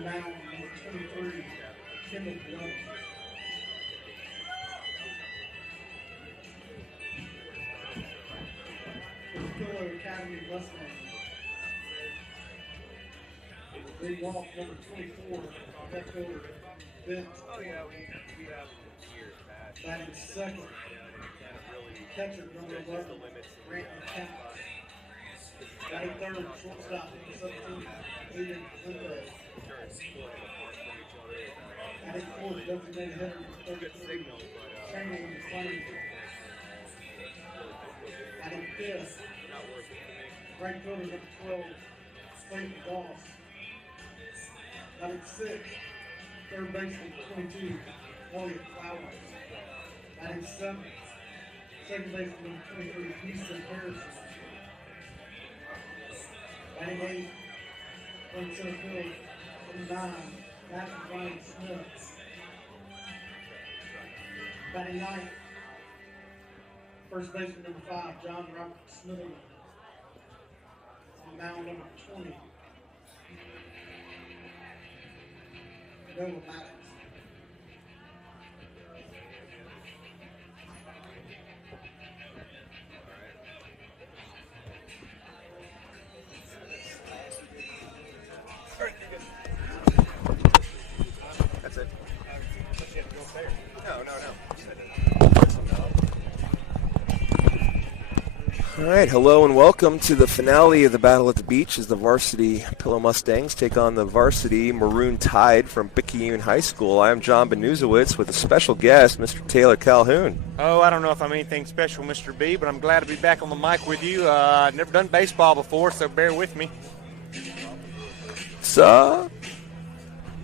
mound, number 23, Kendall Blunt. For the Picayune Academy Mustangs. Lead off number 24, left fielder, Vince. Oh, yeah, we have years back. Batting second. Catcher, number 11, Grant McCown. Batting third, shortstop, number 17, Aiden Lindbergh. Batting fourth, designated hitter, number 33, Chamberlain Flanagan. Batting fifth, right fielder, number 12, Clayton Goss. Batting sixth, third baseman, 22, Elliott Flowers. Batting seventh, second baseman, number 23, Houston Harrison. Batting eighth, playing center field, number 9, Matthew Brian Smith. Batting ninth, first baseman, number 5, John Robert Smitherman. On the mound, number 20, Noah Maddox. That's it. No. All right, hello and welcome to the finale of the Battle at the Beach as the varsity Pillow Mustangs take on the varsity Maroon Tide from Picayune High School. I am John Benuzowitz with a special guest, Mr. Taylor Calhoun. Oh, I don't know if I'm anything special, Mr. B, but I'm glad to be back on the mic with you. I've never done baseball before, so bear with me. So,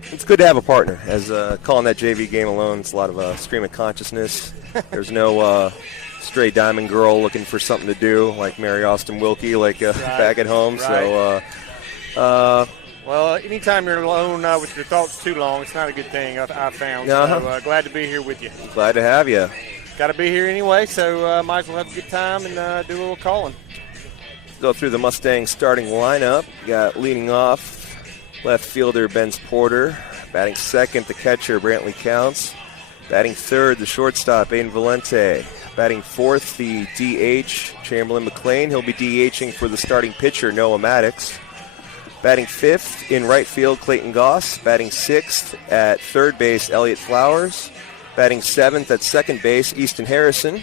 it's good to have a partner, as calling that JV game alone, it's a lot of stream of consciousness. There's no stray diamond girl looking for something to do like Mary Austin Wilkie, back at home. Right. So, well, anytime you're alone with your thoughts too long, it's not a good thing, I've found. So glad to be here with you. Glad to have you. Got to be here anyway, so might as well have a good time and do a little calling. Go through the Mustangs starting lineup. Got leading off left fielder Benz Porter. Batting second, the catcher Brantley Counts. Batting third, the shortstop Aiden Valente. Batting fourth, the DH Chamberlain McLean. He'll be DHing for the starting pitcher Noah Maddox. Batting fifth in right field, Clayton Goss. Batting sixth at third base, Elliott Flowers. Batting seventh at second base, Easton Harrison.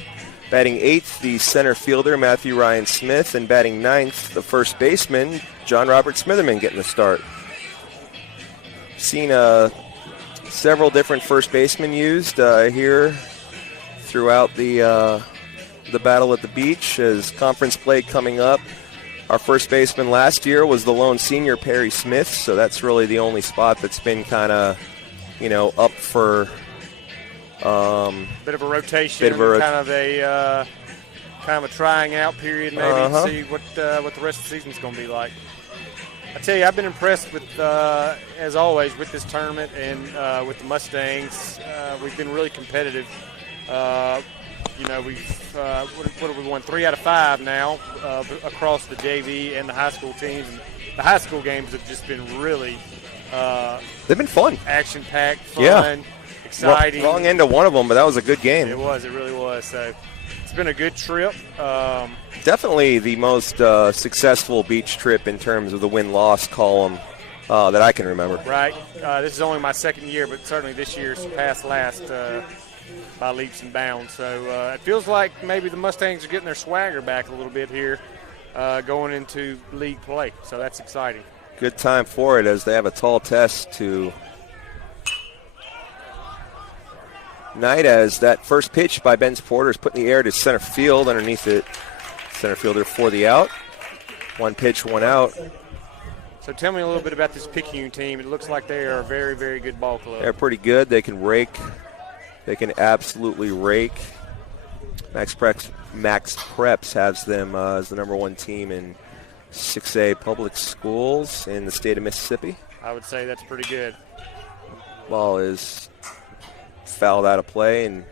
Batting eighth, the center fielder, Matthew Ryan Smith. And batting ninth, the first baseman, John Robert Smitherman, getting the start. Seen several different first basemen used here throughout the Battle at the Beach as conference play coming up. Our first baseman last year was the lone senior, Perry Smith, so that's really the only spot that's been kind of, up for bit of a rotation, kind of a trying out period, maybe to see what the rest of the season's going to be like. I tell you, I've been impressed with, as always, with this tournament and with the Mustangs. We've been really competitive. We've what have we won? 3 out of 5 now across the JV and the high school teams. And the high school games have just been really they've been fun, action-packed, fun, exciting. Wrong end of one of them, but that was a good game. It really was. So it's been a good trip. Definitely the most successful beach trip in terms of the win-loss column that I can remember. Right. This is only my second year, but certainly this year surpassed last by leaps and bounds. So it feels like maybe the Mustangs are getting their swagger back a little bit here going into league play. So that's exciting. Good time for it as they have a tall test to night as that first pitch by Benz Porter is put in the air to center field underneath it. Center fielder for the out. One pitch, one out. So tell me a little bit about this Picayune team. It looks like they are a very, very good ball club. They're pretty good. They can rake. They can absolutely rake. Max Preps has them as the number 1 team in 6A public schools in the state of Mississippi. I would say that's pretty good. Ball is fouled out of play, and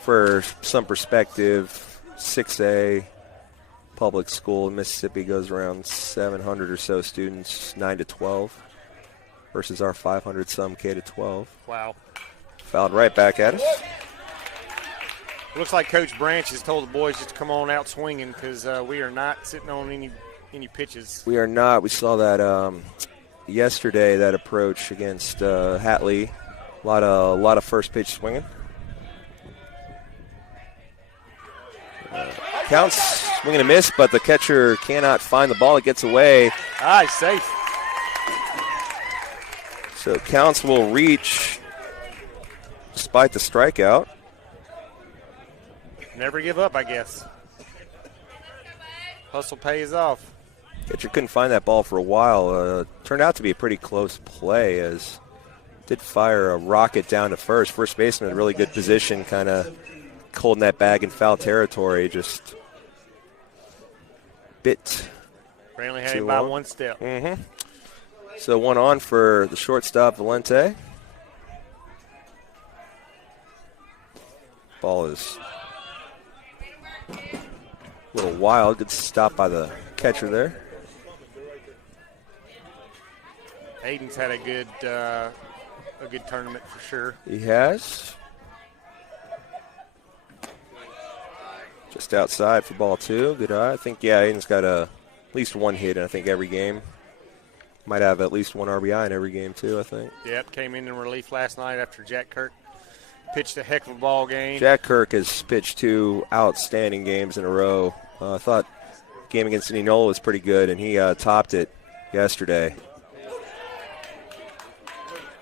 for some perspective, 6A public school in Mississippi goes around 700 or so students, 9 to 12. versus our 500-some K-12. Wow. Fouled right back at us. Looks like Coach Branch has told the boys just to come on out swinging because we are not sitting on any pitches. We are not. We saw that yesterday, that approach against Hatley. A lot of first pitch swinging. Counts, swing and a miss, but the catcher cannot find the ball. It gets away. He's safe. So Counts will reach despite the strikeout. Never give up, I guess. Hustle pays off. Catcher couldn't find that ball for a while. Turned out to be a pretty close play, as did fire a rocket down to first. First baseman in a really good position, kind of holding that bag in foul territory. Just bit. Brantley had him by one step. Mm-hmm. So one on for the shortstop, Valente. Ball is a little wild. Good stop by the catcher there. Hayden's had a good tournament for sure. He has. Just outside for ball two. Good eye. I think, Hayden's got at least one hit in, I think, every game. Might have at least one RBI in every game, too, I think. Yep, came in relief last night after Jack Kirk pitched a heck of a ball game. Jack Kirk has pitched 2 outstanding games in a row. I thought the game against Indianola was pretty good, and he topped it yesterday.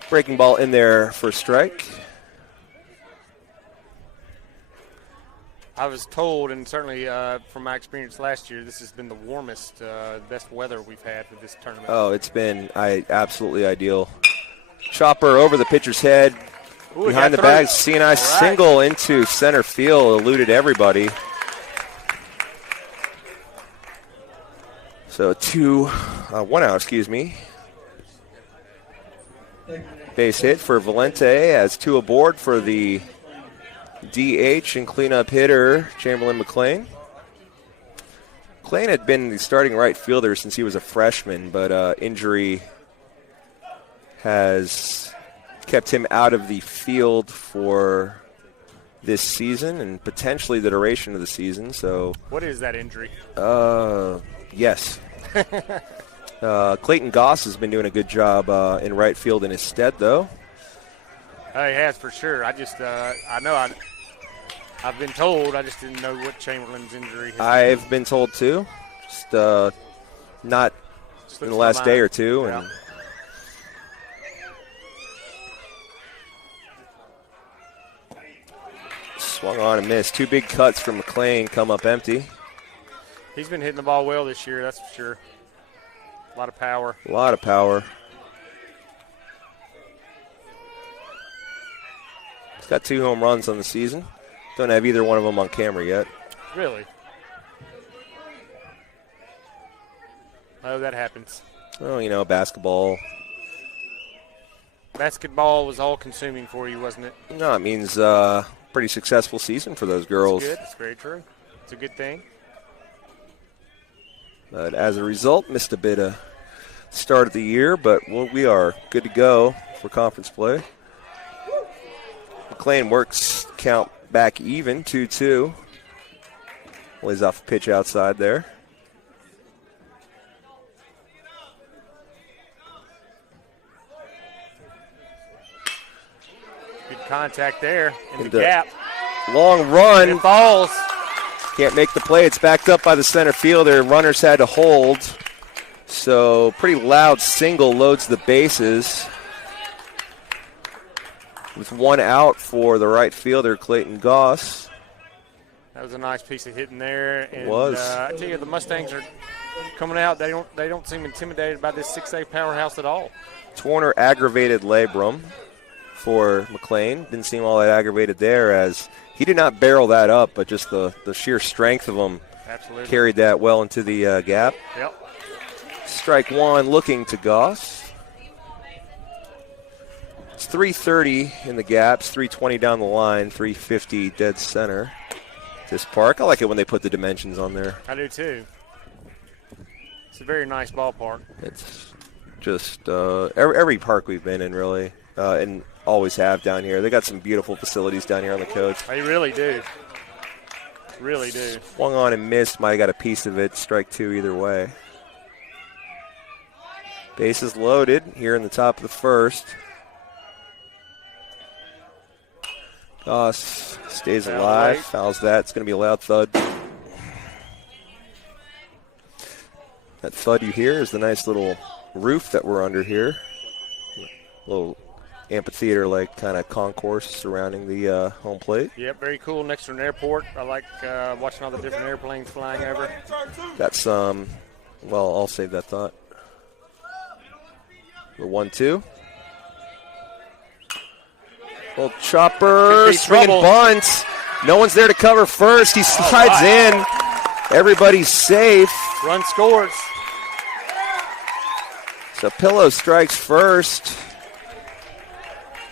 Breaking ball in there for a strike. I was told, and certainly from my experience last year, this has been the warmest, best weather we've had for this tournament. Oh, it's been absolutely ideal. Chopper over the pitcher's head. Ooh, behind the bag, CNI single into center field, eluded everybody. So 1 out, Base hit for Valente, as 2 aboard for the DH and cleanup hitter, Chamberlain McLean. McLean had been the starting right fielder since he was a freshman, but injury has kept him out of the field for this season and potentially the duration of the season. So, what is that injury? Yes. Clayton Goss has been doing a good job in right field in his stead, though. He has for sure. I just, I've been told. I just didn't know what Chamberlain's injury is. I've been told too. Just not in the last day or two. Yeah. And swung on and missed. 2 big cuts from McLean come up empty. He's been hitting the ball well this year, that's for sure. A lot of power. A lot of power. He's got 2 home runs on the season. Don't have either one of them on camera yet. Really? Oh, that happens. Oh, basketball. Basketball was all-consuming for you, wasn't it? No, it means pretty successful season for those girls. That's good. That's very true. It's a good thing. But as a result, missed a bit of start of the year, but we are good to go for conference play. McLean works count back even, 2-2. Lays off a pitch outside there. Good contact there in the gap. Long run. It falls. Can't make the play. It's backed up by the center fielder. Runners had to hold. So pretty loud single loads the bases. With 1 out for the right fielder, Clayton Goss. That was a nice piece of hitting there. And, it was. I tell you, the Mustangs are coming out. They don't seem intimidated by this 6A powerhouse at all. Torner aggravated labrum for McLean. Didn't seem all that aggravated there, as he did not barrel that up, but just the sheer strength of him carried that well into the gap. Yep. Strike 1 looking to Goss. It's 3:30 in the gaps, 3:20 down the line, 3:50 dead center. This park, I like it when they put the dimensions on there. I do too. It's a very nice ballpark. It's Just every park we've been in, really, and always have down here. They got some beautiful facilities down here on the coast. They really do. Really do. Swung on and missed. Might have got a piece of it. Strike two either way. Bases loaded here in the top of the first. Goss stays alive. Fouls that. It's going to be a loud thud. That thud you hear is the nice little roof that we're under here. Little amphitheater-like kind of concourse surrounding the home plate. Yep, very cool next to an airport. I like watching all the different airplanes flying over. Got some, well, I'll save that thought. The 1-2. Little chopper, swinging bunts. No one's there to cover first. He slides in. Everybody's safe. Run scores. So Pillow strikes first.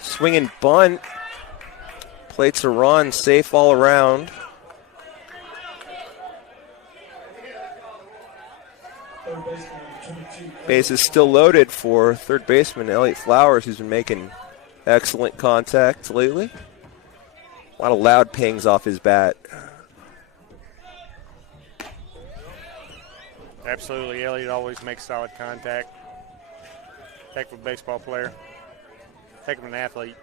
Swinging bunt. Plates a run, safe all around. Base is still loaded for third baseman Elliott Flowers, who's been making excellent contact lately. A lot of loud pings off his bat. Absolutely, Elliott always makes solid contact. Heck of a baseball player. Heck of an athlete.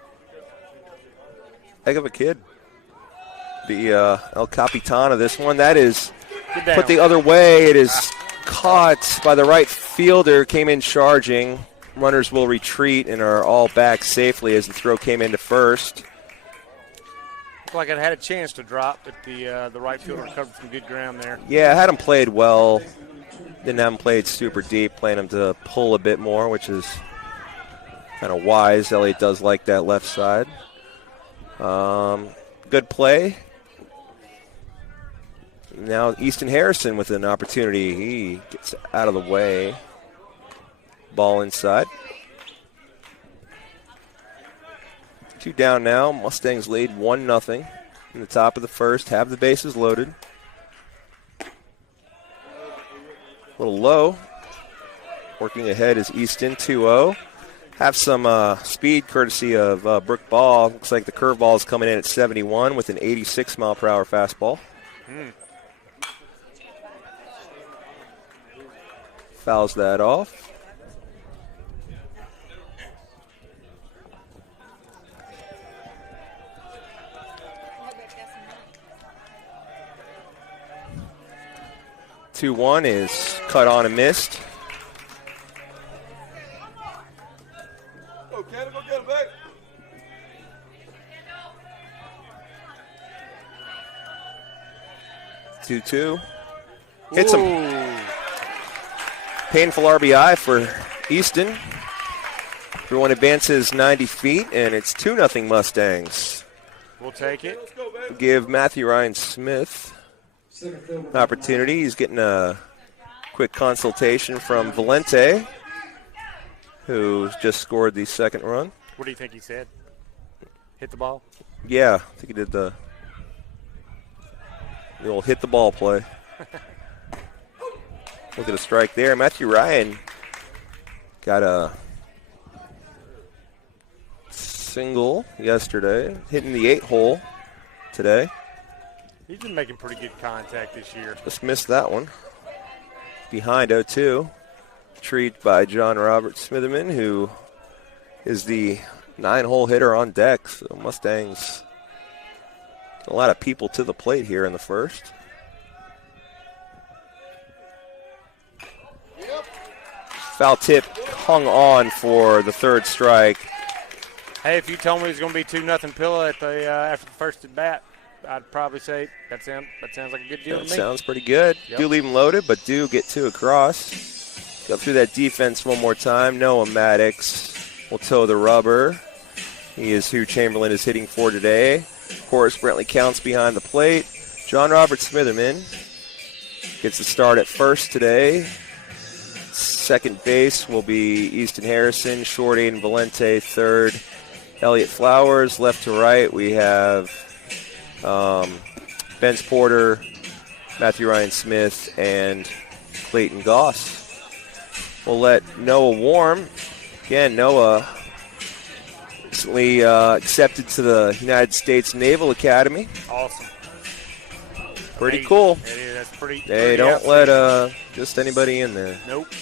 Heck of a kid. The El Capitan of this one. That is put the other way. It is caught by the right fielder. Came in charging. Runners will retreat and are all back safely as the throw came into first. Looked like it had a chance to drop, but the right fielder covered some good ground there. Yeah, had him played well. Didn't have him played super deep, playing him to pull a bit more, which is kind of wise. Elliott does like that left side. Good play. Now Easton Harrison with an opportunity. He gets out of the way. Ball inside. 2 down now. Mustangs lead 1-0 in the top of the first. Have the bases loaded. A little low. Working ahead is Easton, 2-0. Have some speed courtesy of Brooke Ball. Looks like the curveball is coming in at 71 with an 86-mile-per-hour fastball. Fouls that off. Two one is cut on and missed. Go get him back. 2-2. Hits him. Painful RBI for Easton. Everyone advances 90 feet, and it's 2-0 Mustangs. We'll take it. Give Matthew Ryan Smith an opportunity. He's getting a quick consultation from Valente, who just scored the second run. What do you think he said? Hit the ball? Yeah, I think he did the old hit the ball play. Look at a strike there. Matthew Ryan got a single yesterday, hitting the 8-hole today. He's been making pretty good contact this year. Just missed that one. Behind 0-2. Treat by John Robert Smitherman, who is the 9-hole hitter on deck. So Mustangs, a lot of people to the plate here in the first. Foul tip hung on for the third strike. Hey, if you told me it was going to be 2-0 Pilla at the after the first at bat, I'd probably say that sounds like a good deal to me. Sounds pretty good. Yep. Do leave him loaded, but do get 2 across. Go through that defense one more time. Noah Maddox will toe the rubber. He is who Chamberlain is hitting for today. Of course, Brentley counts behind the plate. John Robert Smitherman gets the start at first today. Second base will be Easton Harrison. Short, Aiden Valente. Third, Elliott Flowers. Left to right, we have Benz Porter, Matthew Ryan Smith, and Clayton Goss. We'll let Noah Warm. Again, Noah recently accepted to the United States Naval Academy. Awesome. Pretty cool. It is. That's pretty. They don't let just anybody in there. Nope.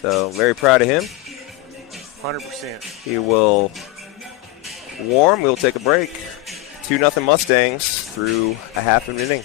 So very proud of him. 100%. He will warm. We'll take a break. 2-0 Mustangs through a half an inning.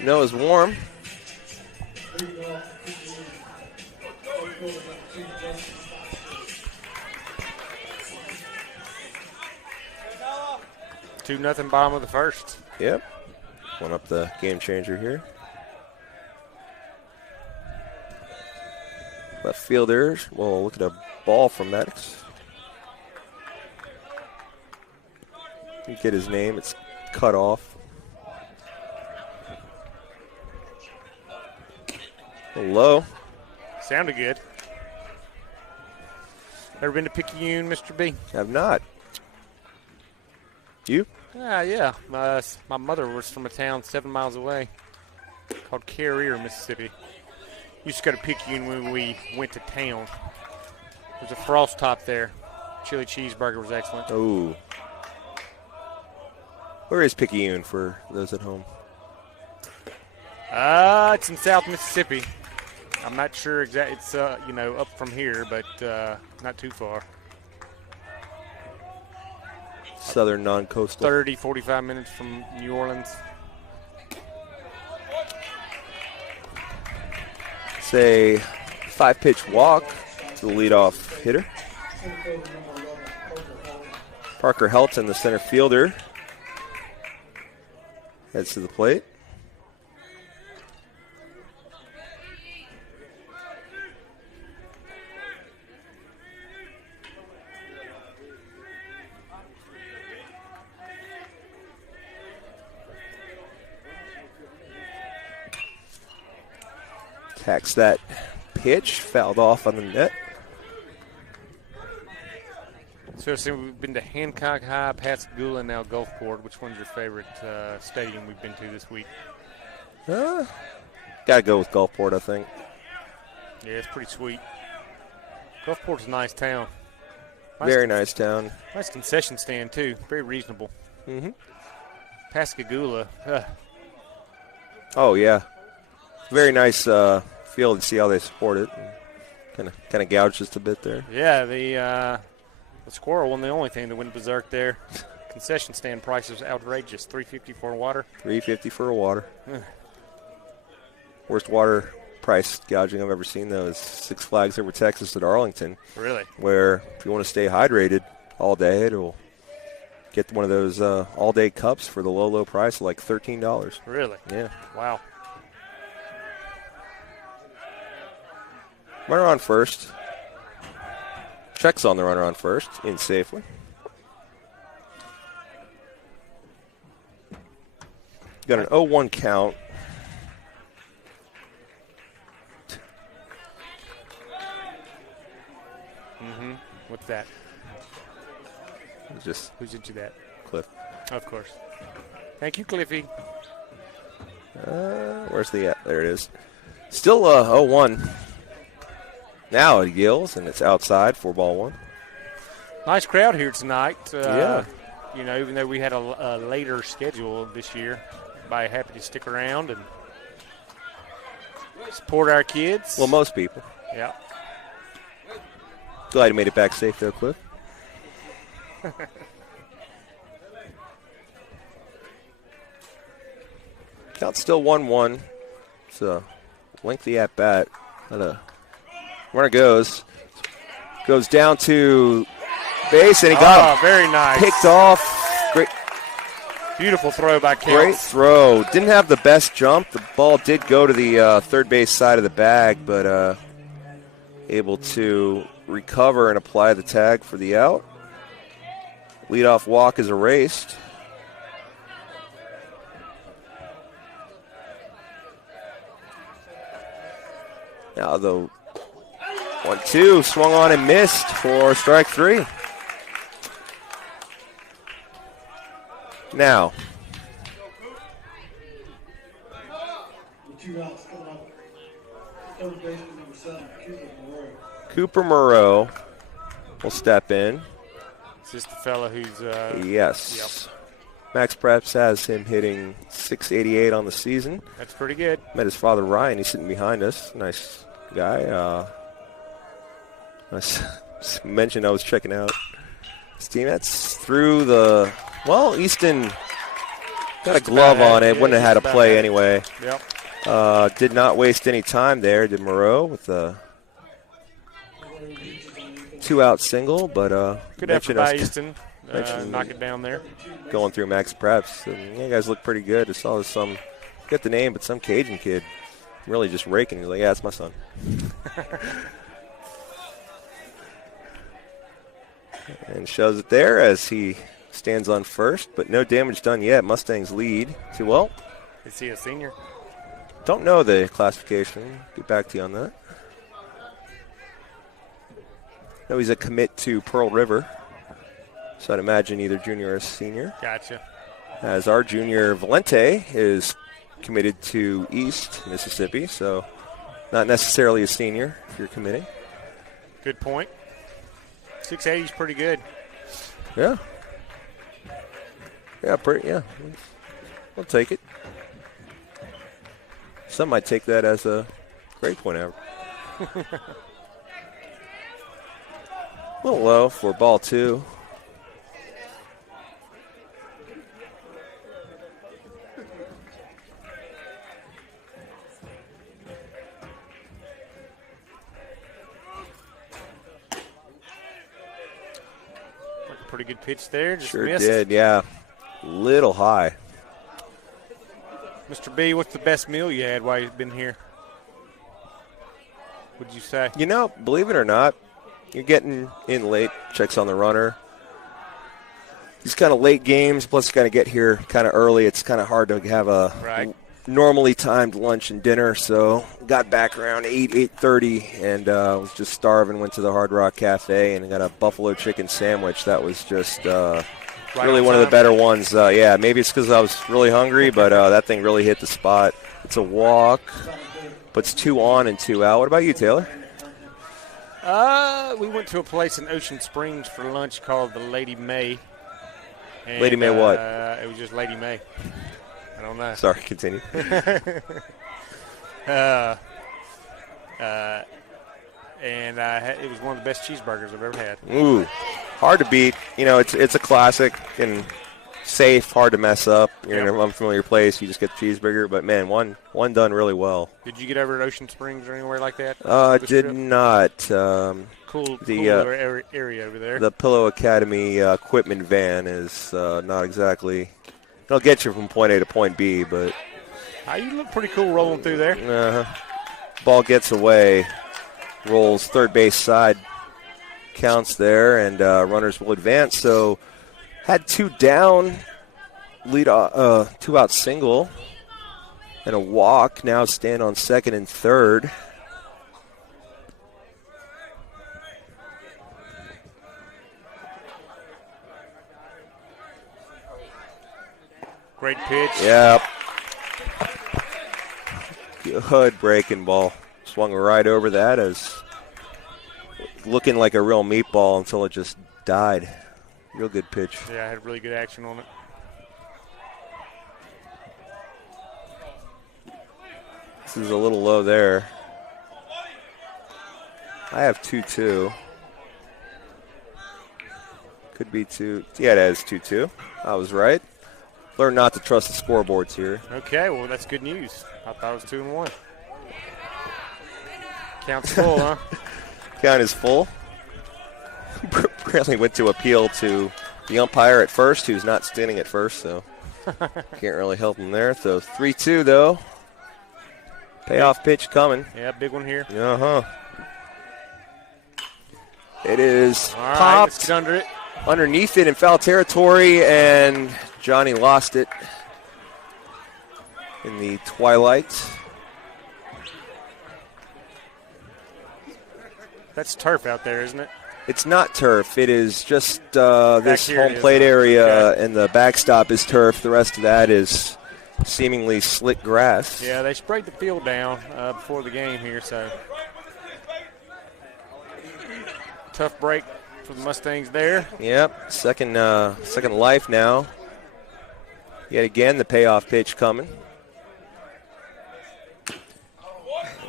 Noah's warm. Two nothing bottom of the first. Yep. One up the game changer here. Left fielder. We'll look at a ball from Maddox. You get his name. It's cut off. Low. Sounded good. Ever been to Picayune, Mr. B? Have not. You? Yeah. My mother was from a town 7 miles away called Carrier, Mississippi. Used to go to Picayune when we went to town. There's a frost top there. Chili cheeseburger was excellent. Oh. Where is Picayune for those at home? It's in South Mississippi. I'm not sure exactly. It's up from here, but not too far. Southern non-coastal. 30, 45 minutes from New Orleans. It's a 5-pitch walk to the leadoff hitter. Parker Helton, the center fielder, heads to the plate. Attacks that pitch, fouled off on the net. So we've been to Hancock High, Pascagoula, and now Gulfport. Which one's your favorite stadium we've been to this week? Gotta go with Gulfport, I think. Yeah, it's pretty sweet. Gulfport's a nice town. Very nice town. Nice concession stand, too. Very reasonable. Mm-hmm. Pascagoula. Oh, yeah. Very nice field to see how they support it. Kind of gouged just a bit there. Yeah, the squirrel wasn't the only thing that went berserk there. Concession stand prices outrageous. $3.50 for water. $3.50 for a water. Worst water price gouging I've ever seen, though, is Six Flags Over Texas at Arlington. Really? Where if you want to stay hydrated all day, it'll get one of those all-day cups for the low price of like $13. Really? Yeah. Wow. Runner on first. Checks on the runner on first. In safely. Got an 0-1 count. Mm-hmm. What's that? Just who's into that? Cliff. Of course. Thank you, Cliffy. Where's the at? There it is. Still 0-1. Now it yells, and it's outside for ball one. Nice crowd here tonight. Yeah. Even though we had a later schedule this year, Everybody happy to stick around and support our kids. Well, most people. Yeah. Glad you made it back safe there, Cliff. Count's still 1-1. It's a lengthy at bat. Runner goes down to base, and he got him. Very nice. Picked off. Great. Beautiful throw by Counts. Great throw. Didn't have the best jump. The ball did go to the third base side of the bag, but able to recover and apply the tag for the out. Leadoff walk is erased. Now the 1-2 swung on and missed for strike 3. Now. The 2 outs coming up. Third baseman number 7, Cooper Moreau will step in. Is this the fella who's... yes. Yep. Max Preps has him hitting .688 on the season. That's pretty good. Met his father, Ryan. He's sitting behind us. Nice guy. I mentioned I was checking out his team. That's through the... Well, Easton got a glove on it. Wouldn't have had to play anyway. Yep. Did not waste any time there, did Moreau, with the 2-out single. But good effort by Easton. Knock it down there. Going through Max Preps. And you guys look pretty good. I saw some, get the name, but some Cajun kid really just raking. He's like, yeah, that's my son. And shows it there as he stands on first, but no damage done yet. Mustangs lead 2-0. Is he a senior? Don't know the classification. Get back to you on that. No, he's a commit to Pearl River, so I'd imagine either junior or senior. Gotcha. As our junior Valente is committed to East Mississippi, so not necessarily a senior if you're committing. Good point. 680 is pretty good. Yeah. Yeah. I'll take it. Some might take that as a grade point average. A little low for ball 2. Pretty good pitch there. Just sure missed. Did, yeah. Little high. Mr. B, what's the best meal you had while you've been here? What'd you say? You know, believe it or not, you're getting in late, checks on the runner. These kind of late games, plus you got to get here kind of early. It's kind of hard to have a normally timed lunch and dinner, so got back around 8:30, and was just starving. Went to the Hard Rock Cafe and got a buffalo chicken sandwich. That was just really one of the better ones. Yeah, maybe it's because I was really hungry, but that thing really hit the spot. It's a walk, puts 2 on and 2 out. What about you, Taylor? We went to a place in Ocean Springs for lunch called the Lady May. And, Lady May what? It was just Lady May. I don't know. Sorry, continue. And it was one of the best cheeseburgers I've ever had. Ooh, hard to beat. You know, it's a classic and safe, hard to mess up. You're in an unfamiliar place, you just get the cheeseburger. But, man, one done really well. Did you get over at Ocean Springs or anywhere like that? Did not. Cool area over there. The Pillow Academy equipment van is not exactly – it'll get you from point A to point B, but – you look pretty cool rolling through there. Ball gets away, rolls third base side, counts there, and runners will advance. So had 2 down, lead 2-out single, and a walk. Now stand on second and third. Great pitch. Yep. Good breaking ball. Swung right over that as looking like a real meatball until it just died. Real good pitch. Yeah, I had really good action on it. This is a little low there. I have 2-2. Could be 2. Yeah, it is 2-2. I was right. Learn not to trust the scoreboards here. Okay, well, that's good news. I thought it was 2-1. Count's full, huh? Count is full. Apparently went to appeal to the umpire at first, who's not standing at first, so can't really help him there. So 3-2, though. Payoff pitch coming. Yeah, big one here. Uh-huh. It is All right, popped let's get under it. Underneath it in foul territory, and Johnny lost it in the twilight. That's turf out there, isn't it? It's not turf. It is just this here home it is, plate huh? area, Okay. and the backstop is turf. The rest of that is seemingly slick grass. Yeah, they sprayed the field down before the game here, so tough break for the Mustangs there. Yep, second life now. Yet again, the payoff pitch coming.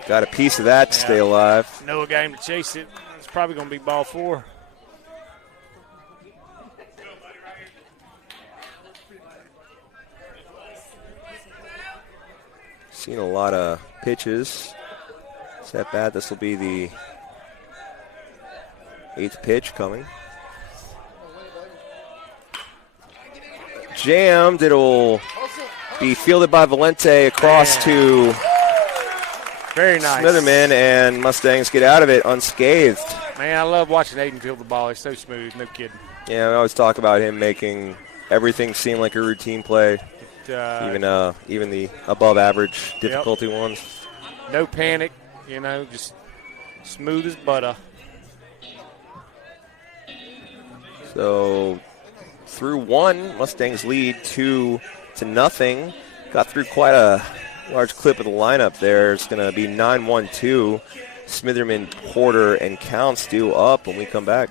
Got a piece of that to stay alive. No game to chase it. It's probably going to be ball 4. Seen a lot of pitches. Is that bad? This will be the 8th pitch coming. Jammed. It'll be fielded by Valente across to very nice. Smitherman, and Mustangs get out of it unscathed. Man, I love watching Aiden field the ball. He's so smooth, no kidding. Yeah, I always talk about him making everything seem like a routine play, even the above average difficulty ones. No panic, just smooth as butter. So through 1, Mustangs lead 2-0. Got through quite a large clip of the lineup there. It's going to be 9-1-2. Smitherman, Porter, and Counts due up when we come back.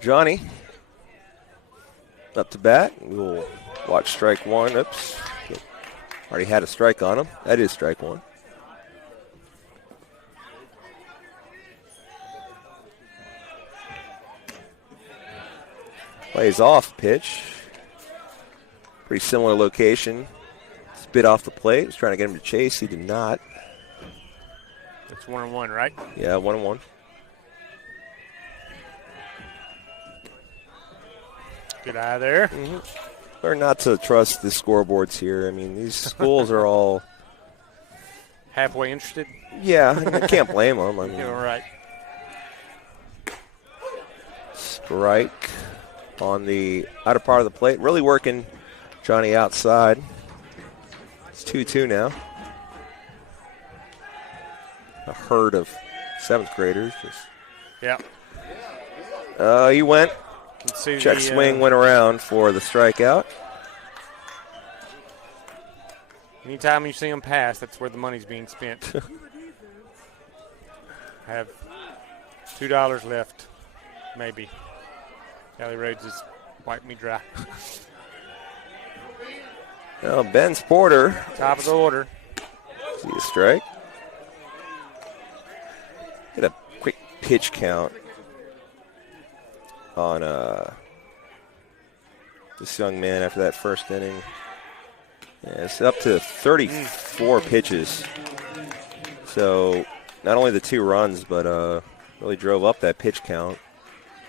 Johnny up to bat. We'll watch strike 1. Oops. Already had a strike on him. That is strike 1. Plays off pitch. Pretty similar location. Spit off the plate. Was trying to get him to chase. He did not. It's 1-1, right? Yeah, 1-1. Good eye there. Mm-hmm. Learn not to trust the scoreboards here. I mean, these schools are all halfway interested. Yeah, I can't blame them. I mean, You're right. Strike on the outer part of the plate. Really working Johnny outside. It's 2-2 now. A herd of 7th graders. Yeah. He went. Can see Check swing went around for the strikeout. Anytime you see them pass, that's where the money's being spent. I have $2 left, maybe. Valley Roads just wiped me dry. Well, Ben's Porter. Top of the order. See a strike. Get a quick pitch count on this young man after that first inning. Yeah, it's up to 34 pitches. So not only the 2 runs, but really drove up that pitch count.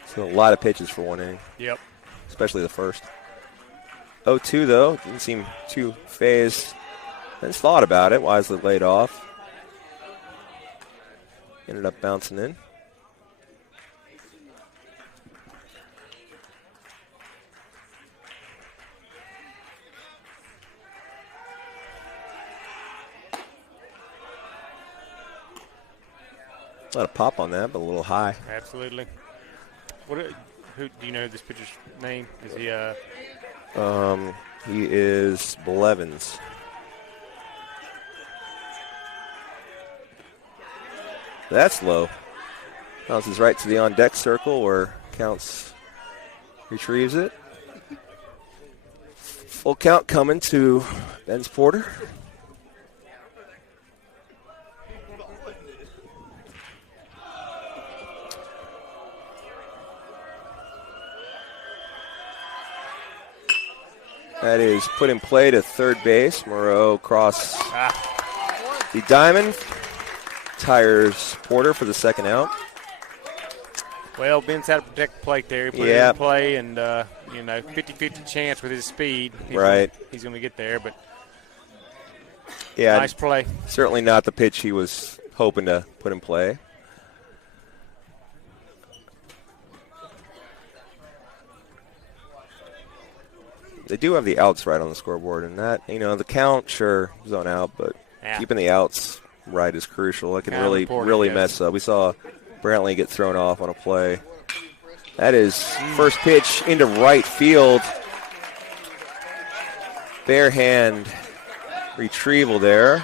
So a lot of pitches for 1 inning. Yep. Especially the first. 0-2 though, didn't seem too phased. Then thought about it, wisely laid off. Ended up bouncing in. A lot of pop on that, but a little high. Absolutely. Who do you know this pitcher's name? Is he He is Blevins. That's low. Bounces right to the on-deck circle where Counts retrieves it. Full count coming to Ben's Porter. That is put in play to third base. Moreau across the diamond. Tires Porter for the second out. Well, Ben's had to protect the plate there. He put it in play, and, 50-50 chance with his speed. He's going to get there, but nice play. Certainly not the pitch he was hoping to put in play. They do have the outs right on the scoreboard, and that, the count, sure, zone out, but keeping the outs right is crucial. It can really mess up. We saw Brantley get thrown off on a play. That is first pitch into right field. Bare hand retrieval there.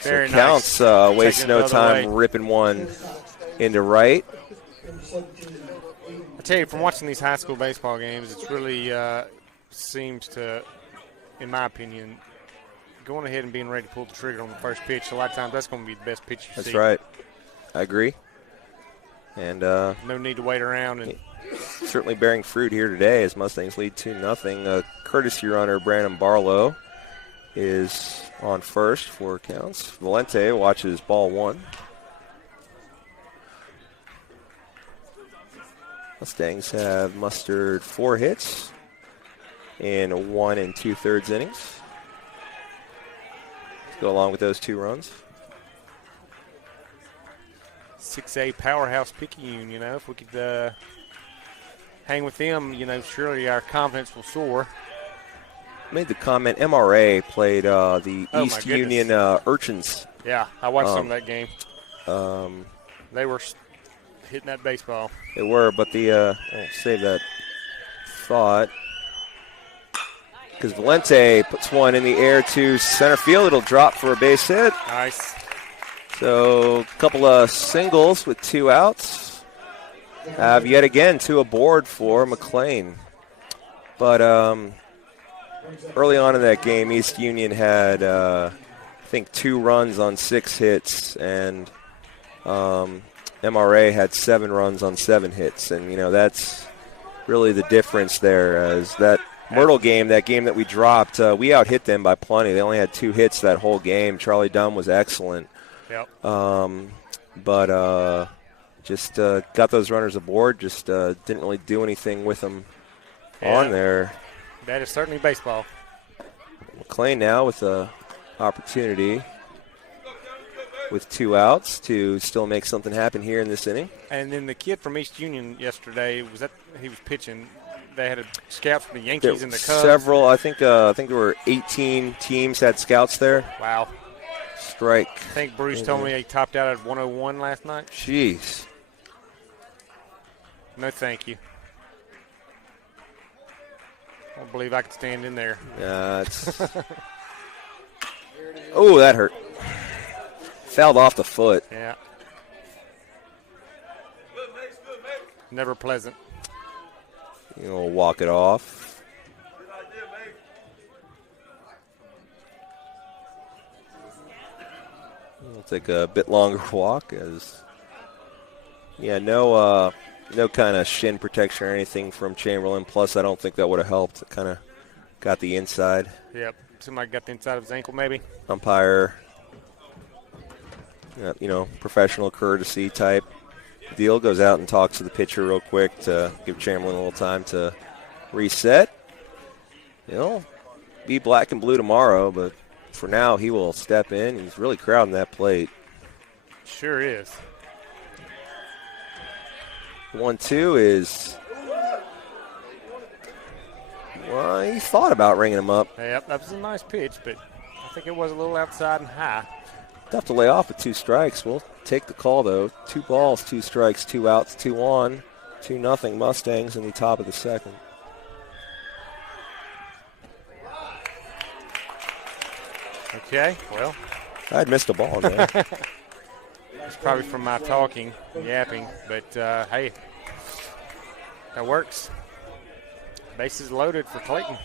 Very so Counts nice. Wastes no time ripping one into right. I tell you, from watching these high school baseball games, it's really seems to, in my opinion, going ahead and being ready to pull the trigger on the first pitch. A lot of times that's going to be the best pitch you see. That's right. I agree. And no need to wait around. And certainly bearing fruit here today as Mustangs lead 2-0. Courtesy runner Brandon Barlow is on first for Counts. Valente watches ball 1. Mustangs have mustered 4 hits in 1 2/3 innings to go along with those 2 runs. 6A powerhouse Picayune, if we could hang with them, surely our confidence will soar. Made the comment, MRA played the East Union Urchins. Yeah, I watched some of that game. They were hitting that baseball. They were, but I'll save that thought. Because Valente puts one in the air to center field. It'll drop for a base hit. Nice. So a couple of singles with 2 outs. Have yet again 2 aboard for McLean. But early on in that game, East Union had, I think, 2 runs on 6 hits. And MRA had 7 runs on 7 hits. And, that's really the difference there, as that Myrtle game, that game that we dropped, we out-hit them by plenty. They only had 2 hits that whole game. Charlie Dunn was excellent. Yep. But just got those runners aboard, just didn't really do anything with them on there. That is certainly baseball. McLean now with the opportunity with 2 outs to still make something happen here in this inning. And then the kid from East Union yesterday, he was pitching. They had a scout from the Yankees and the Cubs. Several, I think there were 18 teams had scouts there. Wow. Strike. I think Bruce told me he topped out at 101 last night. Jeez. No, thank you. I don't believe I could stand in there. Yeah, Oh, that hurt. Fouled off the foot. Yeah. Never pleasant. You'll walk it off. We'll take a bit longer walk as, no kind of shin protection or anything from Chamberlain. Plus, I don't think that would have helped. It kind of got the inside. Yep. Somebody got the inside of his ankle, maybe. Umpire, professional courtesy type deal, goes out and talks to the pitcher real quick to give Chamberlain a little time to reset. He'll be black and blue tomorrow, but for now he will step in. He's really crowding that plate. Sure is. 1-2 is, well, he thought about ringing him up. Yep, that was a nice pitch, but I think it was a little outside and high. Tough to lay off with 2 strikes. We'll take the call, though. 2 balls, 2 strikes, 2 outs, 2 on. 2-0 Mustangs in the top of the second. Okay, well. I'd missed a ball there. It's probably from my talking, yapping, but hey, that works. Bases loaded for Clayton.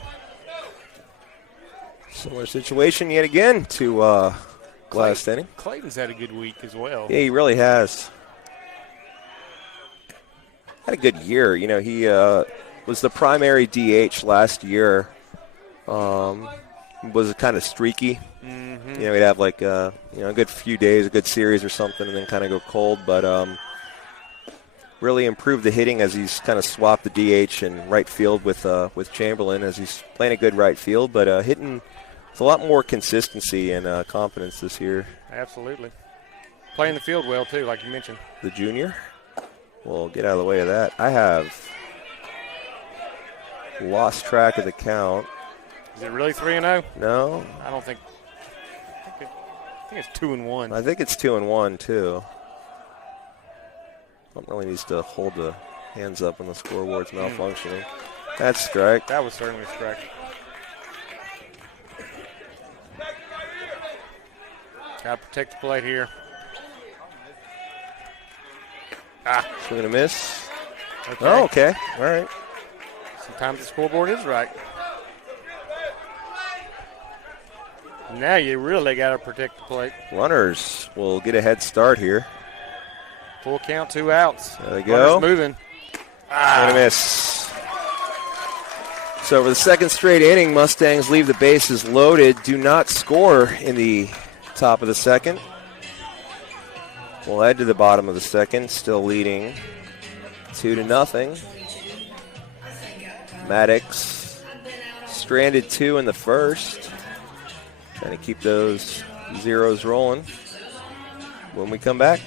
Similar situation yet again to last inning. Clayton's had a good week as well. Yeah, he really has. Had a good year. He was the primary DH last year. Was kind of streaky. Mm-hmm. He'd have like a good few days, a good series or something, and then kind of go cold. But really improved the hitting as he's kind of swapped the DH and right field with Chamberlain, as he's playing a good right field, but hitting with a lot more consistency and confidence this year. Absolutely. Playing the field well, too, like you mentioned. The junior. We'll get out of the way of that. I have lost track of the count. Is it really 3-0? No. I don't think. I think it's 2-1. I think it's 2-1 too. Something really needs to hold the hands up when the scoreboard's malfunctioning. That's strike. That was certainly a strike. Got to protect the plate here. Swing and a miss. Okay. Oh, okay. All right. Sometimes the scoreboard is right. Now you really got to protect the plate. Runners will get a head start here. Full count, 2 outs. There they go. Runners moving. Swing and a miss. So for the second straight inning, Mustangs leave the bases loaded, do not score in the top of the second. We'll head to the bottom of the second, still leading 2-0. Maddox stranded 2 in the first. Trying to keep those zeros rolling when we come back.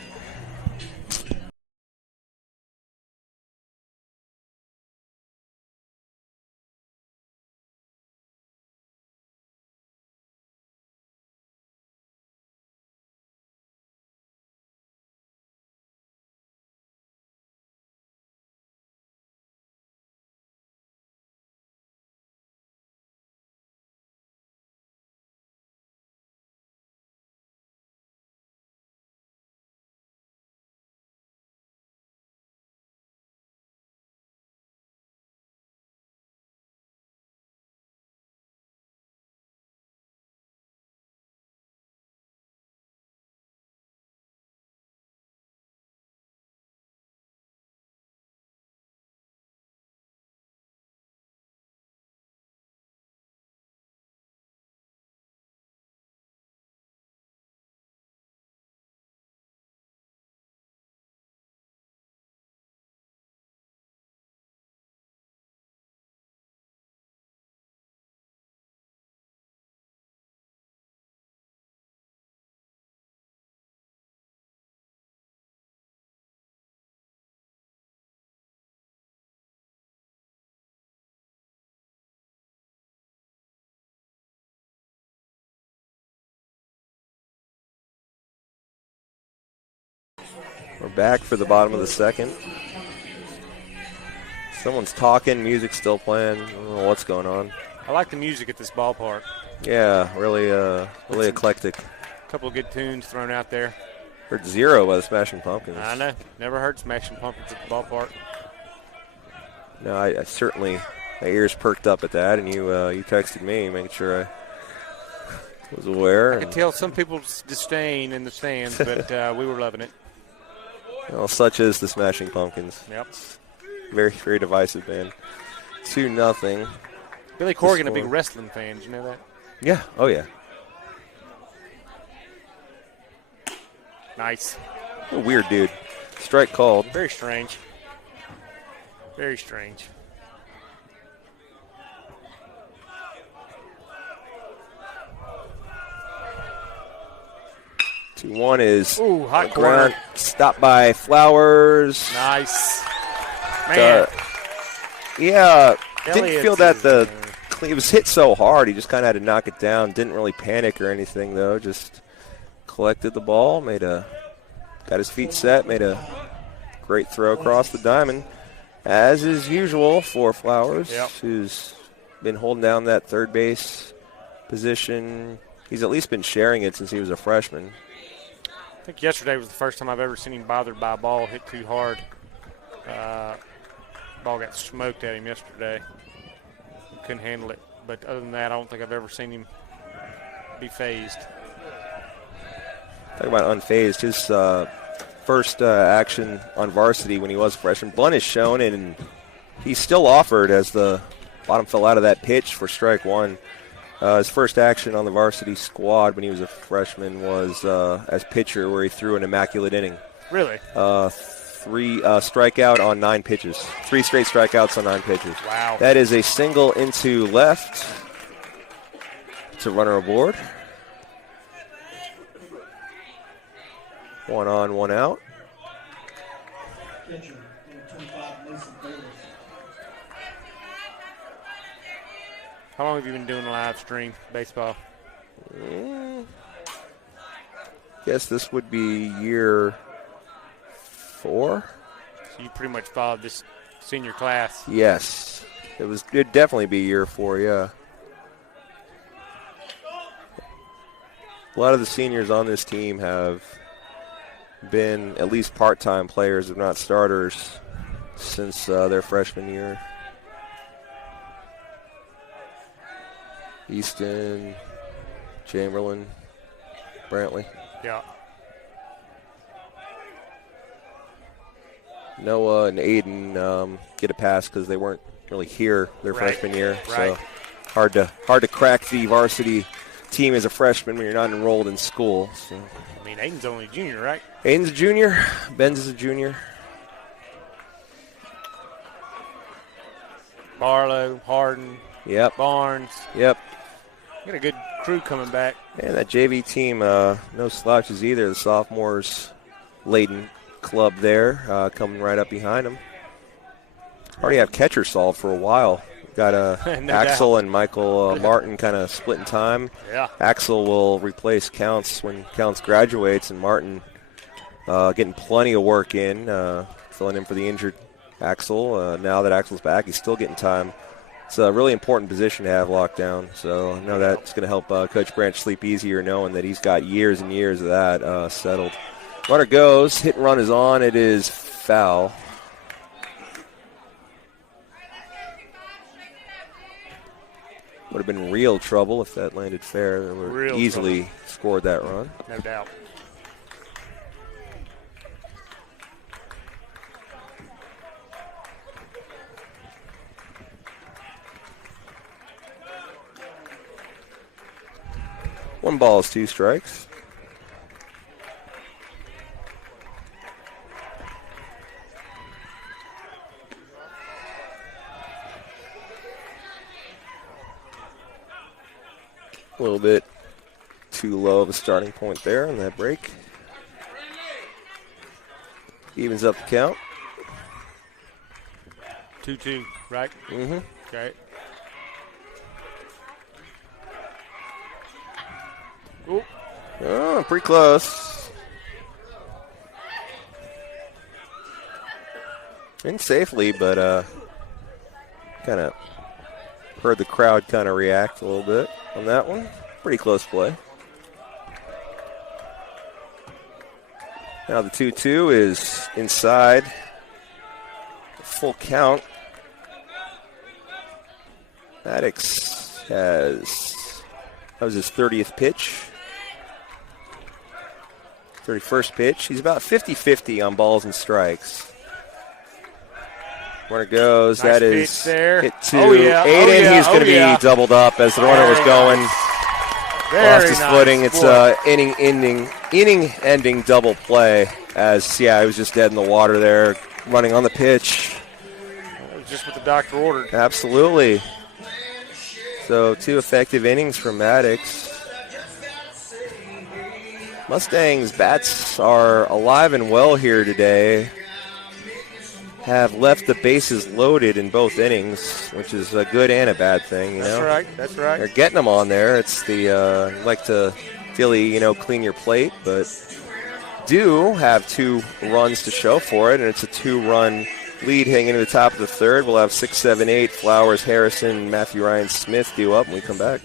We're back for the bottom of the second. Someone's talking, music's still playing. I don't know what's going on. I like the music at this ballpark. Yeah, really eclectic. A couple of good tunes thrown out there. Heard Zero by the Smashing Pumpkins. I know. Never heard Smashing Pumpkins at the ballpark. No, I certainly, my ears perked up at that, and you texted me, making sure I was aware. I could tell some people's disdain in the stands, but we were loving it. Well, such is the Smashing Pumpkins. Yep. Very, very divisive band. 2-0. Billy Corgan, a big wrestling fan. Did you know that? Yeah. Oh, yeah. Nice. A weird dude. Strike called. Very strange. Very strange. One is hot corner. Stopped by Flowers. Nice. Man. Yeah, Elliott didn't feel that it was hit so hard. He just kind of had to knock it down. Didn't really panic or anything, though. Just collected the ball, got his feet set, made a great throw across the diamond, as is usual for Flowers, who's been holding down that third base position. He's at least been sharing it since he was a freshman. I think yesterday was the first time I've ever seen him bothered by a ball hit too hard. Ball got smoked at him yesterday. He couldn't handle it. But other than that, I don't think I've ever seen him be phased. Talking about unfazed, his first action on varsity when he was a freshman. Bunt is shown, and he's still offered as the bottom fell out of that pitch for strike one. His first action on the varsity squad when he was a freshman was as pitcher, where he threw an immaculate inning. Really? 3 strikeout on 9 pitches. 3 straight strikeouts on 9 pitches. Wow. That is a single into left. It's a runner aboard. 1 on, 1 out. Pitcher, number 25, Mason Davis. How long have you been doing a live stream baseball? Guess this would be year 4. So you pretty much followed this senior class. Yes. It'd definitely be year 4, yeah. A lot of the seniors on this team have been at least part-time players, if not starters, since their freshman year. Easton, Chamberlain, Brantley. Yeah. Noah and Aiden get a pass because they weren't really here their freshman year. Right. So hard to crack the varsity team as a freshman when you're not enrolled in school. So. I mean, Aiden's only a junior, right? Aiden's a junior. Ben's is a junior. Barlow, Harden, Yep. Barnes. Yep. Got a good crew coming back. And that JV team, no slouches either. The sophomores laden club there, coming right up behind them. Already have catcher solved for a while. Got No Axel doubt. and Michael Martin kind of splitting time. Yeah. Axel will replace Counts when Counts graduates, and Martin getting plenty of work in, filling in for the injured Axel. Now that Axel's back, he's still getting time. It's a really important position to have locked down, so I know that's going to help Coach Branch sleep easier knowing that he's got years and years of that settled. Runner goes, hit and run is on, it is foul. Would have been real trouble if that landed fair. They would have easily scored that run. No doubt. One ball is 2 strikes. A little bit too low of a starting point there on that break. Evens up the count. 2-2, right? Mm-hmm. Okay. Ooh. Oh, pretty close. And safely, but kind of heard the crowd kind of react a little bit. on that one. Pretty close play. Now the 2-2 is inside. Full count. Maddox that was his 30th pitch. 31st pitch. He's about 50-50 on balls and strikes. Runner goes. Nice that is there. hit to Aiden. He's going to be doubled up as the runner was going. Lost his footing. It's inning-ending double play as, he was just dead in the water there, running on the pitch. That was just what the doctor ordered. Absolutely. So 2 effective innings from Maddox. Mustangs bats are alive and well here today. Have left the bases loaded in both innings, which is a good and a bad thing. You know? That's right. They're getting them on there. It's the like to really, clean your plate, but do have 2 runs to show for it, and it's a 2-run lead heading into the top of the third. We'll have 6, 7, 8. Flowers, Harrison, Matthew Ryan Smith due up when we come back.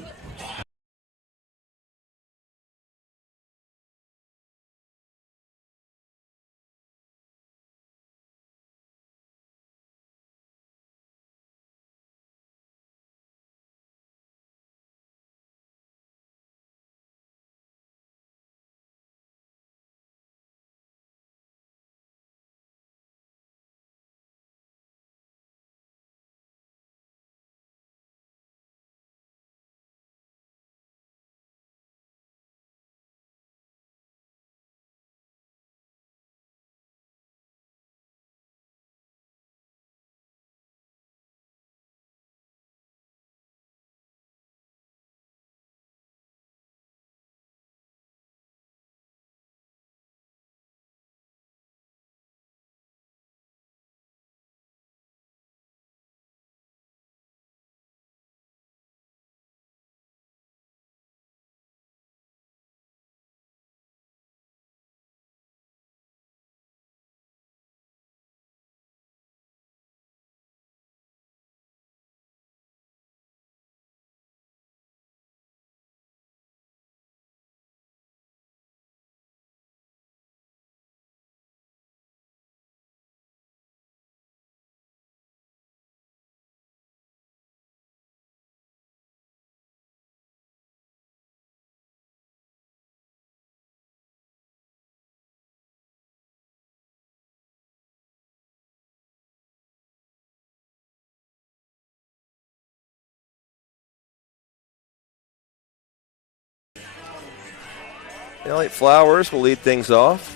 Elliott Flowers will lead things off.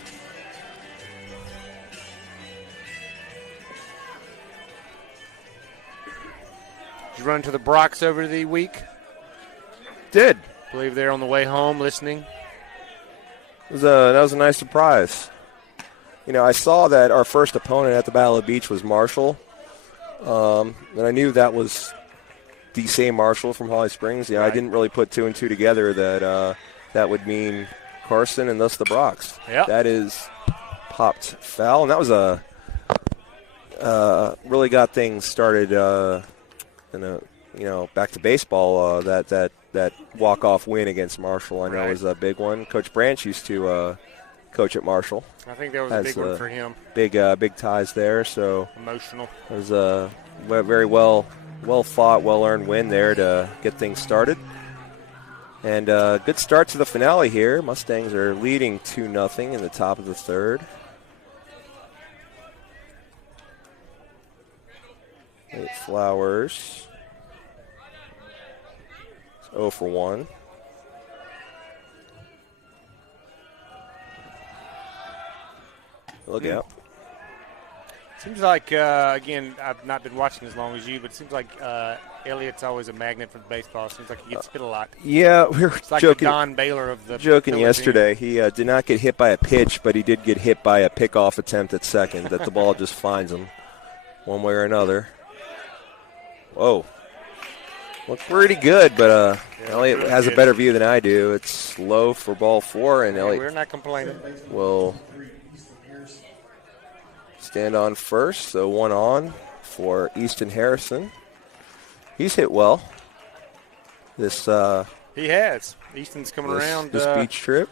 Did you run to the Brocs over the week? Did. I believe they're on the way home listening. That was a nice surprise. I saw that our first opponent at the Battle of the Beach was Marshall. And I knew that was the same Marshall from Holly Springs. I didn't really put 2 and 2 together that that would mean Carson and thus the Brocs. Yep. That is popped foul. And that was really got things started back to baseball. That walk-off win against Marshall, I know, was a big one. Coach Branch used to coach at Marshall. I think that was a big one for him. Big ties there. So emotional. It was a very well fought, well-earned win there to get things started. And good start to the finale here. Mustangs are leading 2-0 in the top of the third. Flowers. It's 0 for 1. Look out. Seems like, again, I've not been watching as long as you, but it seems like Elliott's always a magnet for baseball. Seems like he gets hit a lot. Yeah, we were it's like joking. The Don Baylor of the joking yesterday. He did not get hit by a pitch, but he did get hit by a pickoff attempt at second that the ball just finds him one way or another. Whoa. Looked pretty good, but Elliott has a better view than I do. It's low for ball 4, and Elliott we're not complaining. Will stand on first, so 1 on for Easton Harrison. He's hit well this He has. Easton's coming around. This beach trip.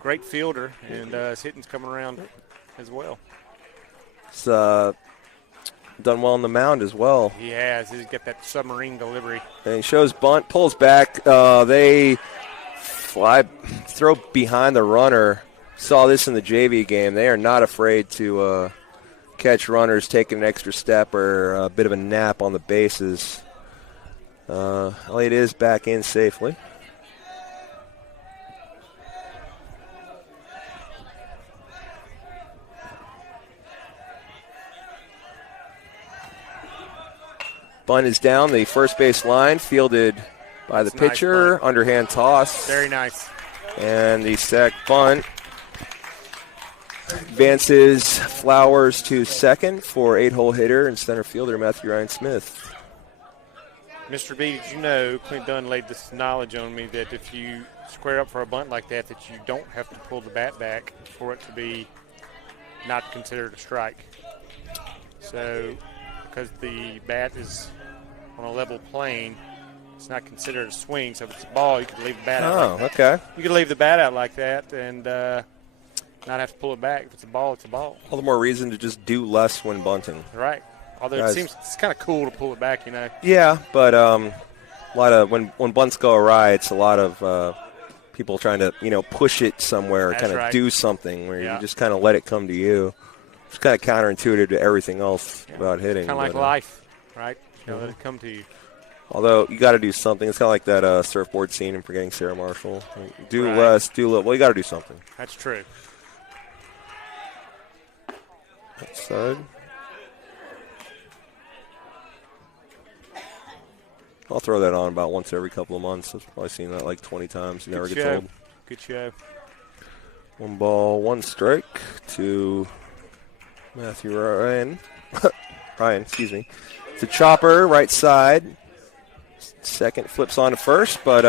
Great fielder, and Hitton's coming around as well. He's done well on the mound as well. He has. He's got that submarine delivery. And he shows bunt, pulls back. They throw behind the runner. Saw this in the JV game. They are not afraid to catch runners taking an extra step or a bit of a nap on the bases. Elliott is back in safely. Bunt is down the first base line, fielded by the pitcher. Nice underhand toss. Very nice. And the sac bunt advances Flowers to second for 8-hole hitter and center fielder Matthew Ryan Smith. Mr. B, did you know Clint Dunn laid this knowledge on me that if you square up for a bunt like that you don't have to pull the bat back for it to be not considered a strike. So because the bat is on a level plane, it's not considered a swing. So if it's a ball, you could leave the bat out. Oh, like okay. You could leave the bat out like that and not have to pull it back. If it's a ball, it's a ball. All the more reason to just do less when bunting. Right. Although it seems it's kind of cool to pull it back, you know. Yeah, but a lot of when bunts go awry, it's a lot of people trying to push it somewhere or kind of do something where you just kind of let it come to you. It's kind of counterintuitive to everything else about hitting. Kind of like life, right? You let it come to you. Although you got to do something. It's kind of like that surfboard scene in Forgetting Sarah Marshall. Do less, do little. Well, you got to do something. That's true. Outside. I'll throw that on about once every couple of months. I've probably seen that like 20 times. Never gets old. Good show. 1 ball, 1 strike to Matthew Ryan. Ryan, excuse me. It's a chopper, right side. Second flips on to first, but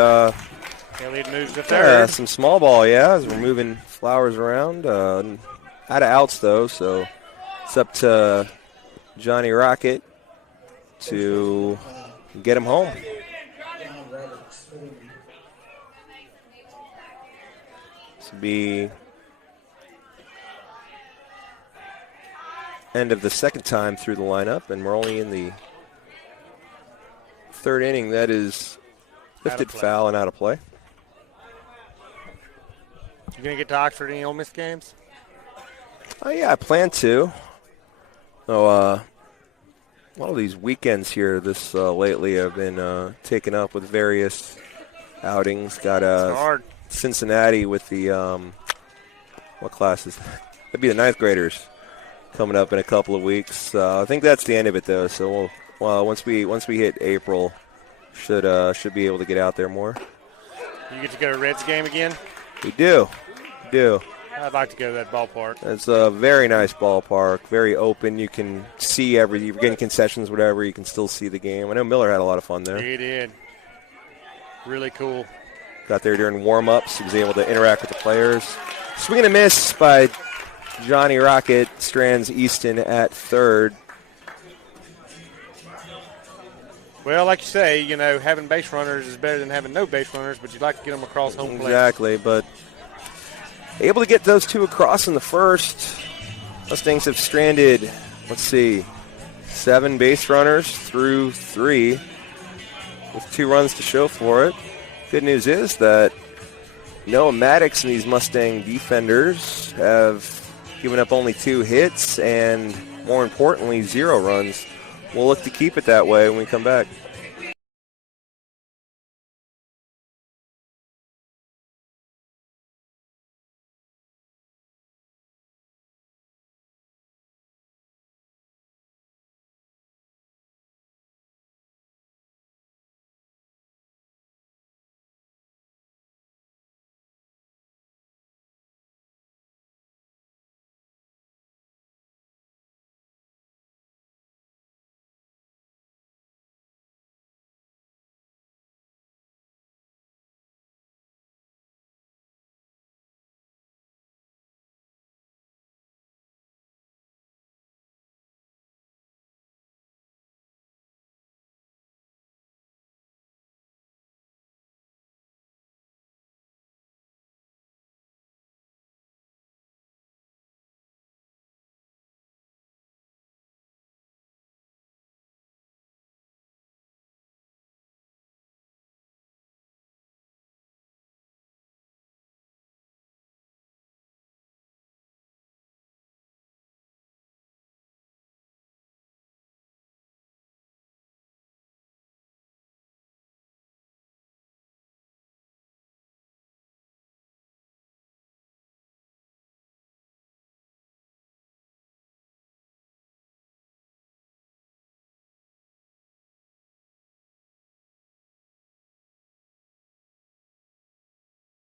Elliott moves to third. Some small ball, as we're moving Flowers around. Out of outs, though, so it's up to Johnny Rocket to get him home. This will be end of the second time through the lineup, and we're only in the third inning. That is lifted foul and out of play. You going to get to Oxford any Ole Miss games? Oh, yeah, I plan to. A lot of these weekends here lately have been taken up with various outings. Got Cincinnati with the what classes? That'd be the 9th graders coming up in a couple of weeks. I think that's the end of it, though. So once we hit April, should be able to get out there more. You get to go to Reds game again? We do. I'd like to go to that ballpark. It's a very nice ballpark, very open. You can see everything. You're getting concessions, whatever. You can still see the game. I know Miller had a lot of fun there. He did. Really cool. Got there during warm-ups. He was able to interact with the players. Swing and a miss by Johnny Rocket. Strands Easton at third. Well, like you say, having base runners is better than having no base runners, but you'd like to get them across home plate. Exactly, but able to get those 2 across in the first. Mustangs have stranded, 7 base runners through 3 with 2 runs to show for it. Good news is that Noah Maddox and these Mustang defenders have given up only 2 hits and, more importantly, 0 runs. We'll look to keep it that way when we come back.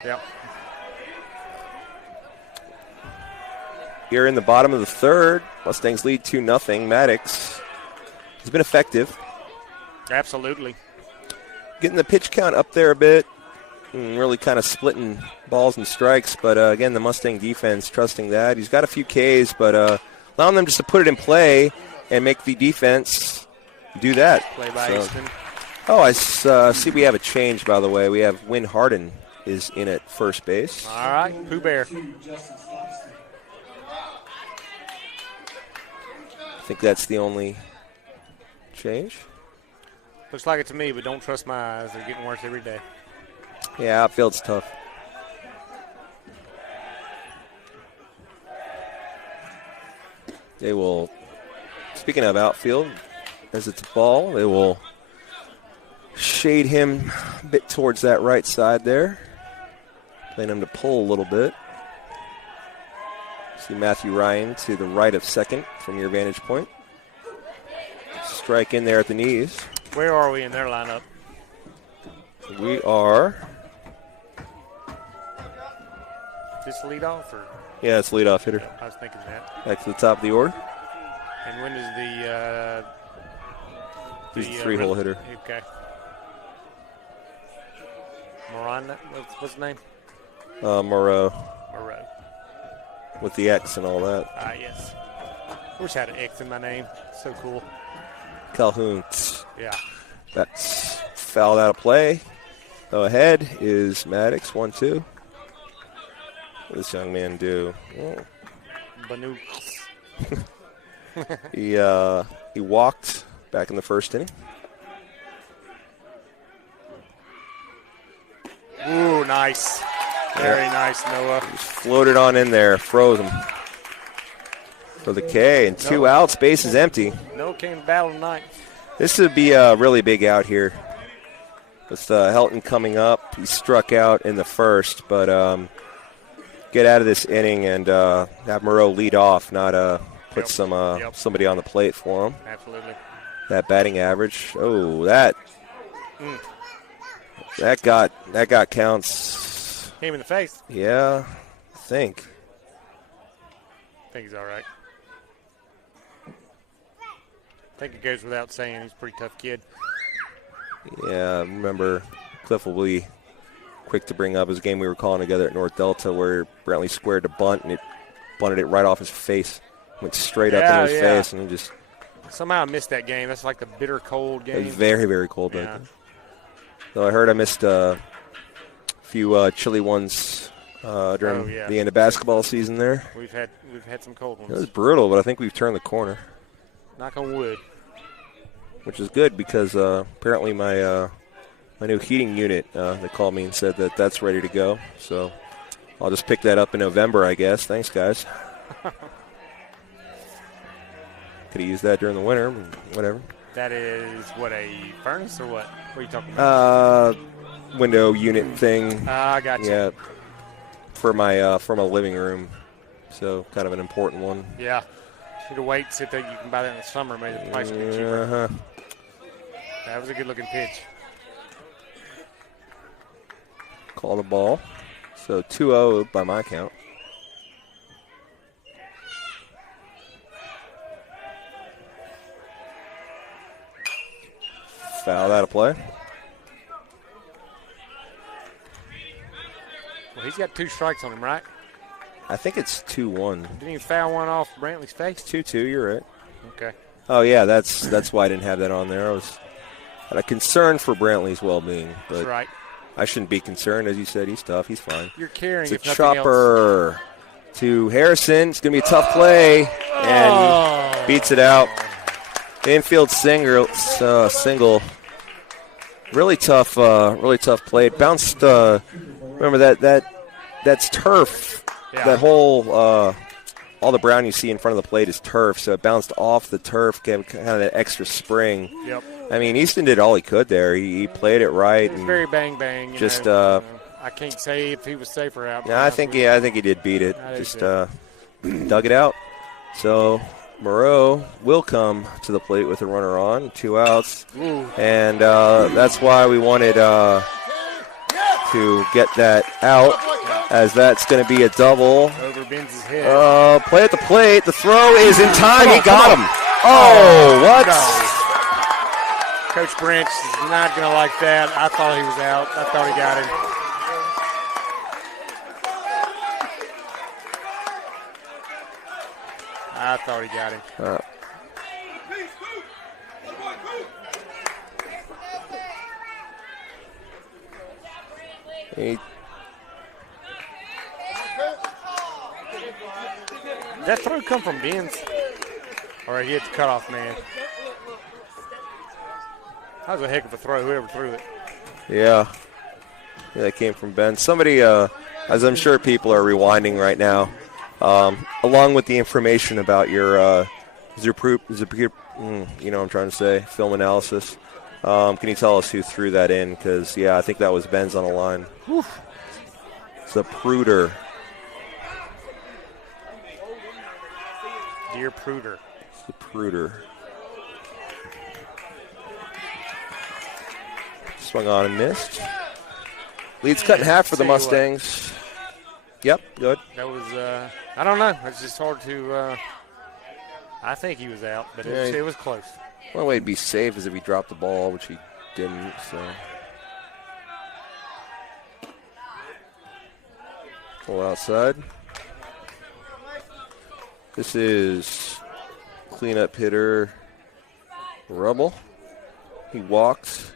Yep. Here in the bottom of the third, Mustangs lead 2-0. Maddox has been effective. Absolutely. Getting the pitch count up there a bit and really kind of splitting balls and strikes. But, again, the Mustang defense trusting that. He's got a few Ks, but allowing them just to put it in play and make the defense do that. Play by Easton. Oh, I see we have a change, by the way. We have Win Harden is in at first base. All right, Pooh Bear. I think that's the only change. Looks like it to me, but don't trust my eyes. They're getting worse every day. Yeah, outfield's tough. They will, speaking of outfield, as it's a ball, they will shade him a bit towards that right side there. Playing him to pull a little bit. See Matthew Ryan to the right of second from your vantage point. Strike in there at the knees. Where are we in their lineup? We are. Just lead off, or? Yeah, it's leadoff hitter. I was thinking that. Back to the top of the order. And when is He's the three-hole hitter. Okay. Moran, what's his name? Moreau. Moreau. With the X and all that. Ah, yes. I wish I had an X in my name. So cool. Calhoun. Yeah. That's fouled out of play. So ahead is Maddox, 1-2. What does this young man do? Oh. Banu. He walked back in the first inning. Ooh, nice. Very nice, Noah. Just floated on in there, froze him. For the K, and two outs, base is empty. Noah came to battle tonight. This would be a really big out here. With Helton coming up, he struck out in the first, but get out of this inning and have Moreau lead off, not put somebody on the plate for him. Absolutely. That batting average. Oh, that got counts. Hit him in the face. Yeah, I think he's all right. I think it goes without saying he's a pretty tough kid. Yeah, I remember Cliff will be quick to bring up his game we were calling together at North Delta where Brantley squared to bunt and it bunted it right off his face. Went straight up into his face and he just... Somehow I missed that game. That's like the bitter cold game. It was very, very cold back then. So I heard I missed a few chilly ones during the end of basketball season there. We've had some cold ones. It was brutal, but I think we've turned the corner. Knock on wood. Which is good because apparently my new heating unit, they called me and said that that's ready to go. So I'll just pick that up in November, I guess. Thanks, guys. Could have used that during the winter, whatever. That is, what, a furnace or what? What are you talking about? Window unit thing. I got you. Yeah, for my living room. So kind of an important one. Yeah. You need to wait, sit there. You can buy that in the summer. Maybe the price will be cheaper. That was a good-looking pitch. Call the ball. So 2-0 by my count. Foul out of play. Well, he's got 2 strikes on him, right? I think it's 2-1. Didn't he foul one off Brantley's face? 2-2, you're right. Okay. Oh, yeah, that's why I didn't have that on there. I had a concern for Brantley's well-being. But that's right. I shouldn't be concerned. As you said, he's tough. He's fine. You're carrying it's a chopper to Harrison. It's going to be a tough play. And he beats it out. Infield single. Really tough play. It bounced. Remember that's turf. Yeah. That whole all the brown you see in front of the plate is turf. So it bounced off the turf, gave kind of that extra spring. Yep. I mean, Easton did all he could there. He played it right. It was very bang. Just I can't say if he was safe or out. No, I think he did beat it. Just dug it out. So Moreau will come to the plate with a runner on, 2 outs. Ooh. And that's why we wanted to get that out, as that's going to be a double. Over Ben's head. Play at the plate. The throw is in time. He got him. Oh, what? No. Coach Branch is not going to like that. I thought he was out. I thought he got him. I thought he got him. Did that throw come from Ben's? Or he hit the cutoff man? That was a heck of a throw, whoever threw it. Yeah, that came from Ben. Somebody, as I'm sure people are rewinding right now, along with the information about your you know what I'm trying to say, film analysis. Can you tell us who threw that in? Because, yeah, I think that was Ben's on the line. Whew. Zapruder. Dear Pruder. Zapruder. Swung on and missed. Lead's cut in half for the Mustangs. Yep, good. That was, I don't know. It's just hard to, I think he was out, but it was close. One way to be safe is if he dropped the ball, which he didn't, so. Pull outside. This is cleanup hitter Rubble. He walked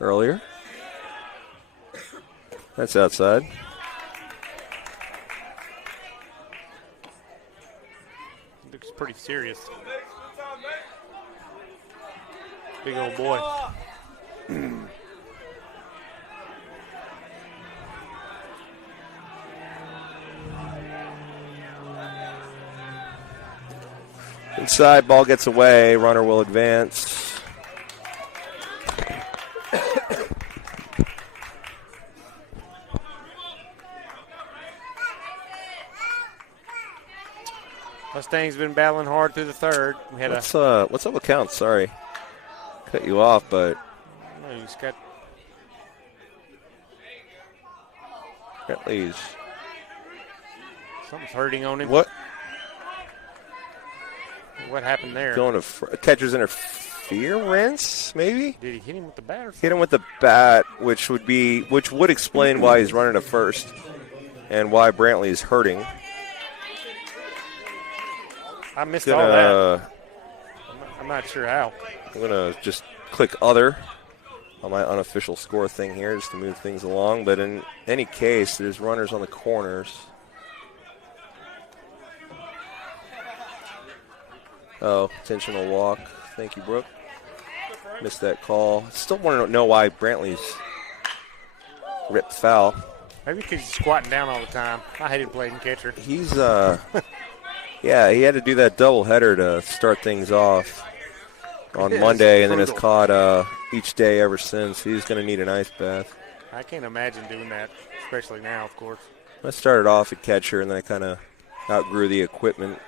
earlier. That's outside. Looks pretty serious. Big old boy. Inside, ball gets away. Runner will advance. Mustangs been battling hard through the third. We had what's up with counts? Sorry, cut you off, but no, you just got Bentley's. Something's hurting on him. What happened there? Going to catcher's interference, maybe? Did he hit him with the bat? Or hit him with the bat, which would explain why he's running to first and why Brantley is hurting. I missed all that. I'm not sure how. I'm going to just click other on my unofficial score thing here just to move things along. But in any case, there's runners on the corners. Oh, intentional walk. Thank you, Brooke. Missed that call. Still want to know why Brantley's ripped foul. Maybe because he's squatting down all the time. I hated playing catcher. He's, yeah, he had to do that doubleheader to start things off on Monday and then has caught each day ever since. He's going to need an ice bath. I can't imagine doing that, especially now, of course. I started off at catcher and then I kind of outgrew the equipment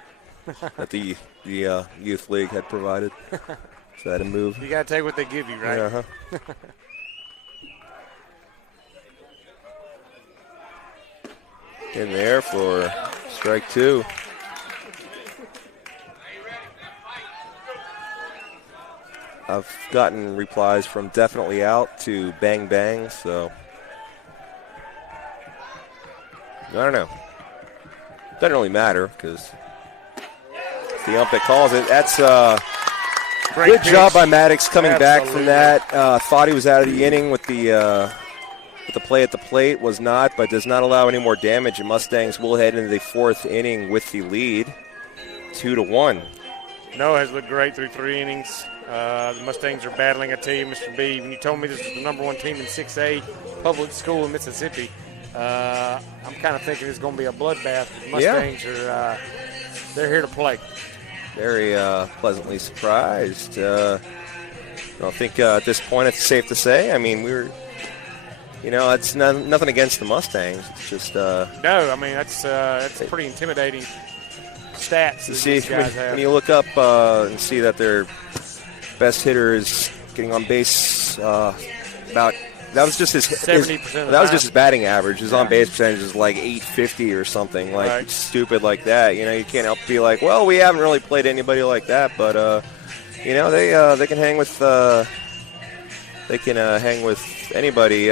that the youth league had provided. So I had to move. You got to take what they give you, right? Uh-huh. In there for strike two. I've gotten replies from definitely out to bang bang, so I don't know. Doesn't really matter because it's the ump that calls it. That's good job by Maddox coming back from that. Thought he was out of the inning with the play at the plate. Was not, but does not allow any more damage. And Mustangs will head into the fourth inning with the lead, 2-1. Noah has looked great through 3 innings. The Mustangs are battling. I tell you, Mr. B, when you told me this was the #1 team in 6A public school in Mississippi, I'm kind of thinking it's going to be a bloodbath. The Mustangs are they're here to play. Very pleasantly surprised. I don't think at this point it's safe to say. I mean, it's nothing against the Mustangs. It's just no. I mean, that's pretty intimidating stats. You see, when you look up and see that their best hitter is getting on base about. That was just his 70%. That was just his batting average. His on base percentage is like 850 or something, like stupid like that. You can't help but be like, well, we haven't really played anybody like that, but they can hang with anybody.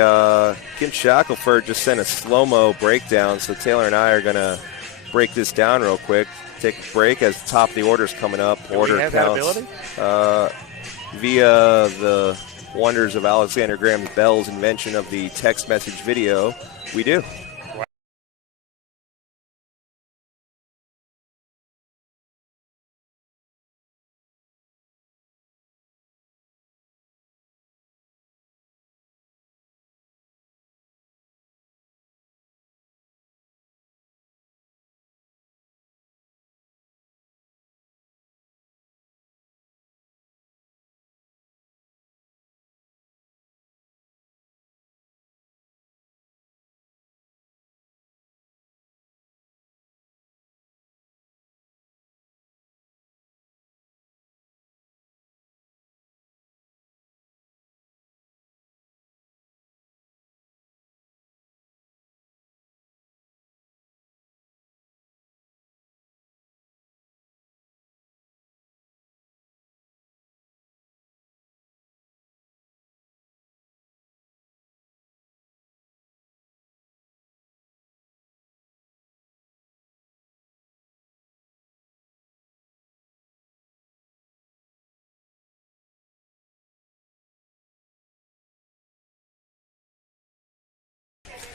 Kim Shackelford just sent a slow-mo breakdown, so Taylor and I are gonna break this down real quick. Take a break as the top of the order is coming up. Order counts via the wonders of Alexander Graham Bell's invention of the text message video. We do.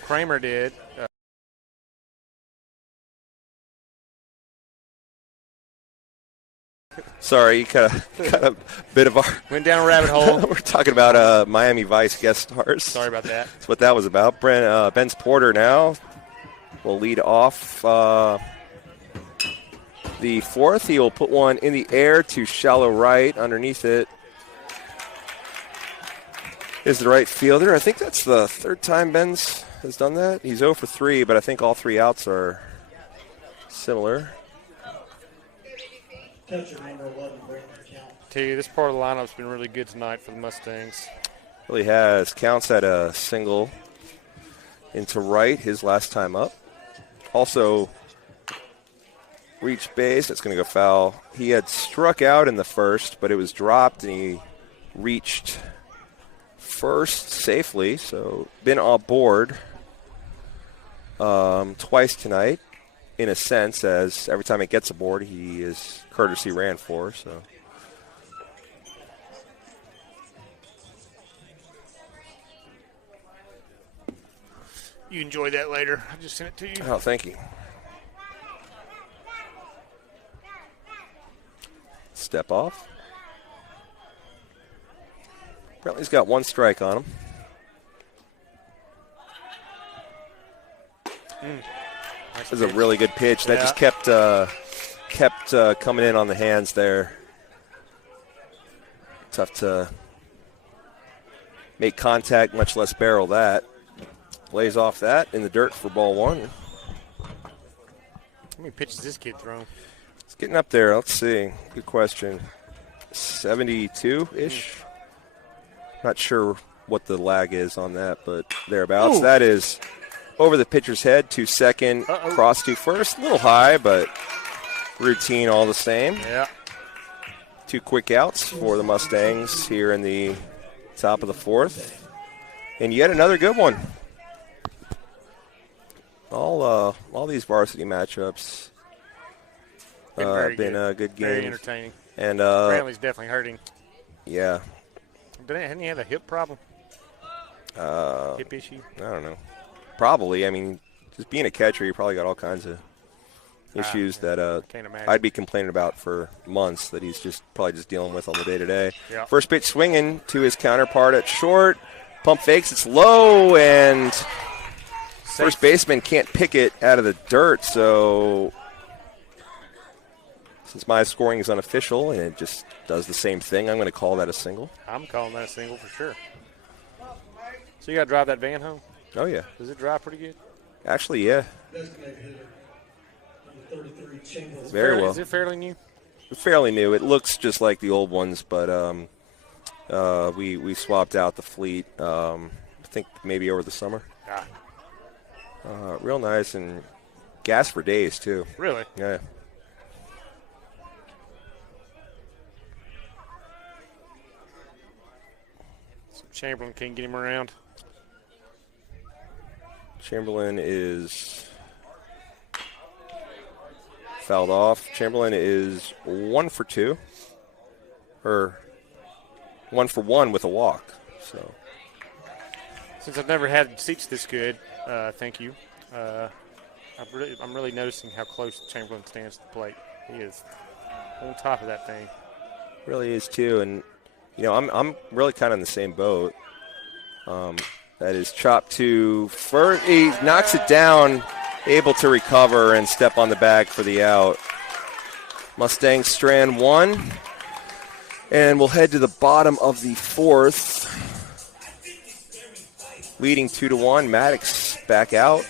Kramer did. Sorry, you got a bit of our went down a rabbit hole. We're talking about Miami Vice guest stars. Sorry about that. That's what that was about. Ben's Porter now will lead off the fourth. He will put one in the air to shallow right. Underneath it is the right fielder. I think that's the third time Ben's has done that. He's 0 for 3, but I think all 3 outs are similar. Catcher number 11, Brandon Count. Tell you, this part of the lineup's been really good tonight for the Mustangs. Really has. Counts at a single into right his last time up. Also reached base. That's going to go foul. He had struck out in the first, but it was dropped, and he reached first safely. So been on board twice tonight, in a sense, as every time it gets aboard, he is courtesy ran for. So you enjoy that later. I just sent it to you. Oh, thank you. Step off. Apparently he's got 1 strike on him. This is a really good pitch. That just kept coming in on the hands there. Tough to make contact, much less barrel that. Lays off that in the dirt for ball 1. How many pitches this kid thrown? It's getting up there. Let's see. Good question. 72-ish. Not sure what the lag is on that, but thereabouts. Ooh. That is over the pitcher's head to second, cross to first. A little high, but routine all the same. Yeah. 2 quick outs for the Mustangs here in the top of the 4th. And yet another good one. All these varsity matchups been good games. Very entertaining. And Brantley's definitely hurting. Yeah. Hadn't he have a hip problem? Hip issue? I don't know. Probably. I mean, just being a catcher, you probably got all kinds of issues that I'd be complaining about for months that he's probably just dealing with on the day-to-day. Yeah. First pitch swinging to his counterpart at short. Pump fakes. It's low, and first baseman can't pick it out of the dirt. So since my scoring is unofficial and it just does the same thing, I'm going to call that a single. I'm calling that a single for sure. So you got to drive that van home? Oh, yeah. Does it drive pretty good? Actually, yeah. Very well. Is it fairly new? Fairly new. It looks just like the old ones, but We swapped out the fleet, I think maybe over the summer. Ah. Real nice and gas for days, too. Really? Yeah. So Chamberlain can't get him around. Chamberlain is fouled off. Chamberlain is 1 for 2. Or 1 for 1 with a walk. So, since I've never had seats this good, thank you. I'm really noticing how close Chamberlain stands to the plate. He is on top of that thing. Really is too, and I'm really kind of in the same boat. That is chopped to first. He knocks it down, able to recover and step on the bag for the out. Mustangs strand 1. And we'll head to the bottom of the 4th. Leading 2-1. Maddox back out.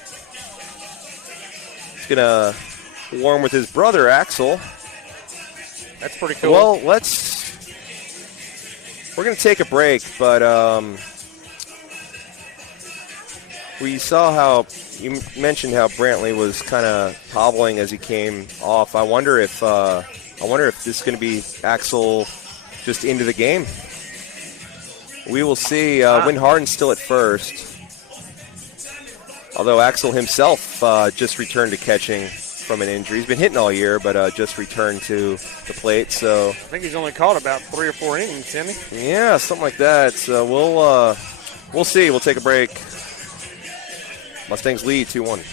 He's going to warm with his brother, Axel. That's pretty cool. Well, we're going to take a break, but we saw how you mentioned how Brantley was kind of hobbling as he came off. I wonder if this is going to be Axel just into the game. We will see. Win Harden's still at first. Although Axel himself just returned to catching from an injury. He's been hitting all year, but just returned to the plate. So I think he's only caught about 3 or 4 innings, hasn't he? Yeah, something like that. So we'll see. We'll take a break. Mustangs lead 2-1.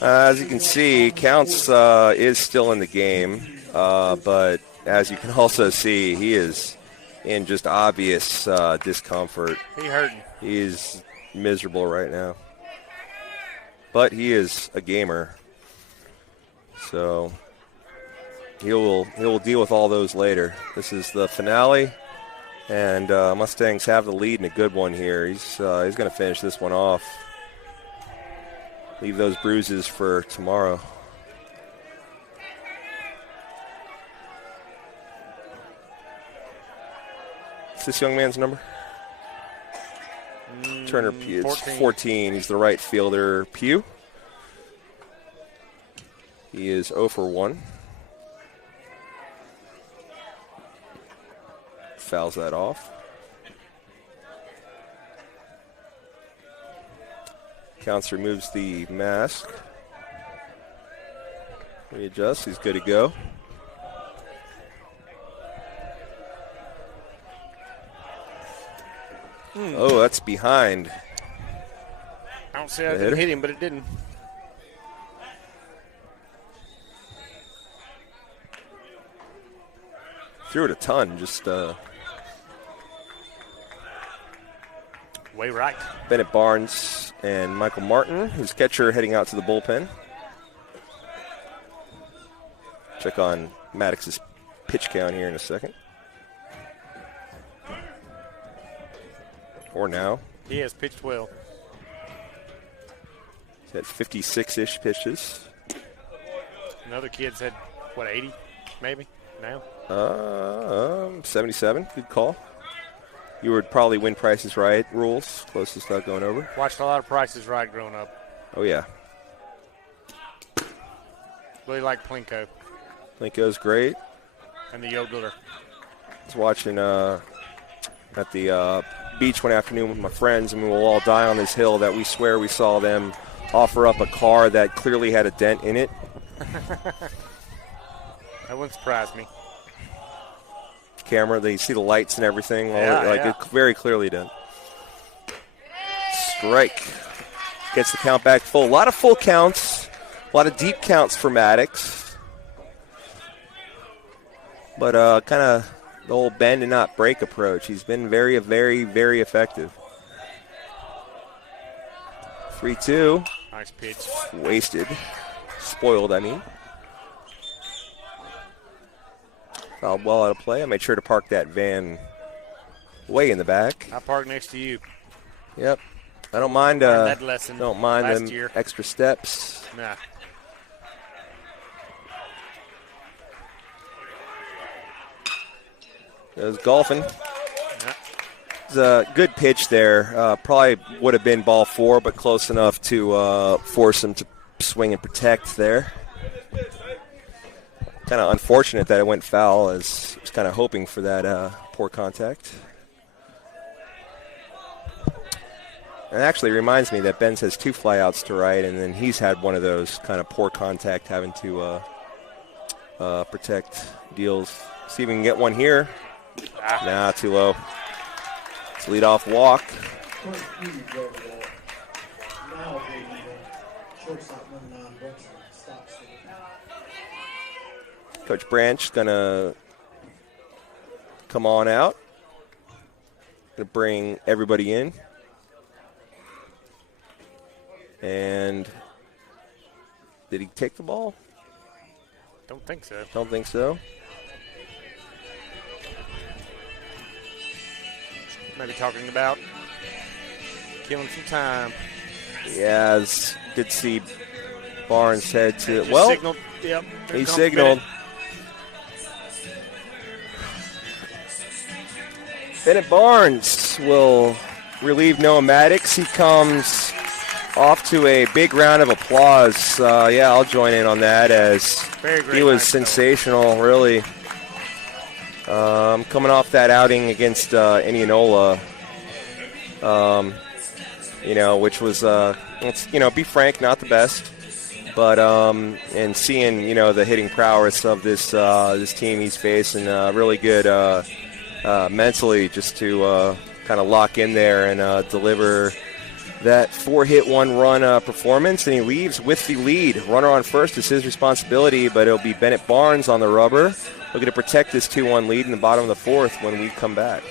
As you can see, Counts is still in the game, but as you can also see, he is in just obvious discomfort. He hurting. He is miserable right now. But he is a gamer, so he will deal with all those later. This is the finale, and Mustangs have the lead in a good one here. He's going to finish this one off. Leave those bruises for tomorrow. What's this young man's number? Turner Pugh. 14. He's the right fielder. Pugh. He is 0 for 1. Fouls that off. Counts removes the mask. Readjusts. He's good to go. Oh, that's behind. I don't see how it didn't hit him, but it didn't. Threw it a ton. Just way right. Bennett Barnes and Michael Martin, his catcher, heading out to the bullpen. Check on Maddox's pitch count here in a second. Or now. He has pitched well. He's had 56-ish pitches. Another kid's had, 80 maybe now? 77. Good call. You would probably win Price is Right rules. Closest without going over. Watched a lot of Price is Right growing up. Oh, yeah. Really like Plinko. Plinko's great. And the Yodeler. was watching at the beach one afternoon with my friends, and we will all die on this hill that we swear we saw them offer up a car that clearly had a dent in it. That wouldn't surprise me. Camera, they see the lights and everything. It very clearly done. Strike. Gets the count back full. A lot of full counts. A lot of deep counts for Maddox. But kind of the old bend and not break approach. He's been very, very, very effective. 3-2. Nice pitch. Wasted. Spoiled, I mean. Fouled well out of play. I made sure to park that van way in the back. I parked next to you. Yep. I don't mind. That lesson. Don't mind last them year. Extra steps. Nah. Goes golfing. Yeah. It's a good pitch there. Probably would have been ball 4, but close enough to force him to swing and protect there. Kind of unfortunate that it went foul, as I was kind of hoping for that poor contact. And it actually reminds me that Benz has 2 flyouts to right, and then he's had one of those kind of poor contact having to protect deals. See if we can get one here. Nah, too low. It's leadoff walk. Coach Branch gonna come on out. Gonna bring everybody in. And did he take the ball? Don't think so. Don't think so. Maybe talking about killing some time. Yeah, it's good to see Barnes head to it. Just Well, signaled. Yep, he signaled. Bennett Barnes will relieve Noah Maddox. He comes off to a big round of applause. I'll join in on that, as he was sensational, really. Coming off that outing against Indianola, which was, let's be frank, not the best. But and seeing the hitting prowess of this team he's facing, really good mentally, just to kind of lock in there and deliver that 4-hit 1-run performance, and he leaves with the lead. Runner on first is his responsibility, but it'll be Bennett Barnes on the rubber, looking to protect this 2-1 lead in the bottom of the 4th when we come back.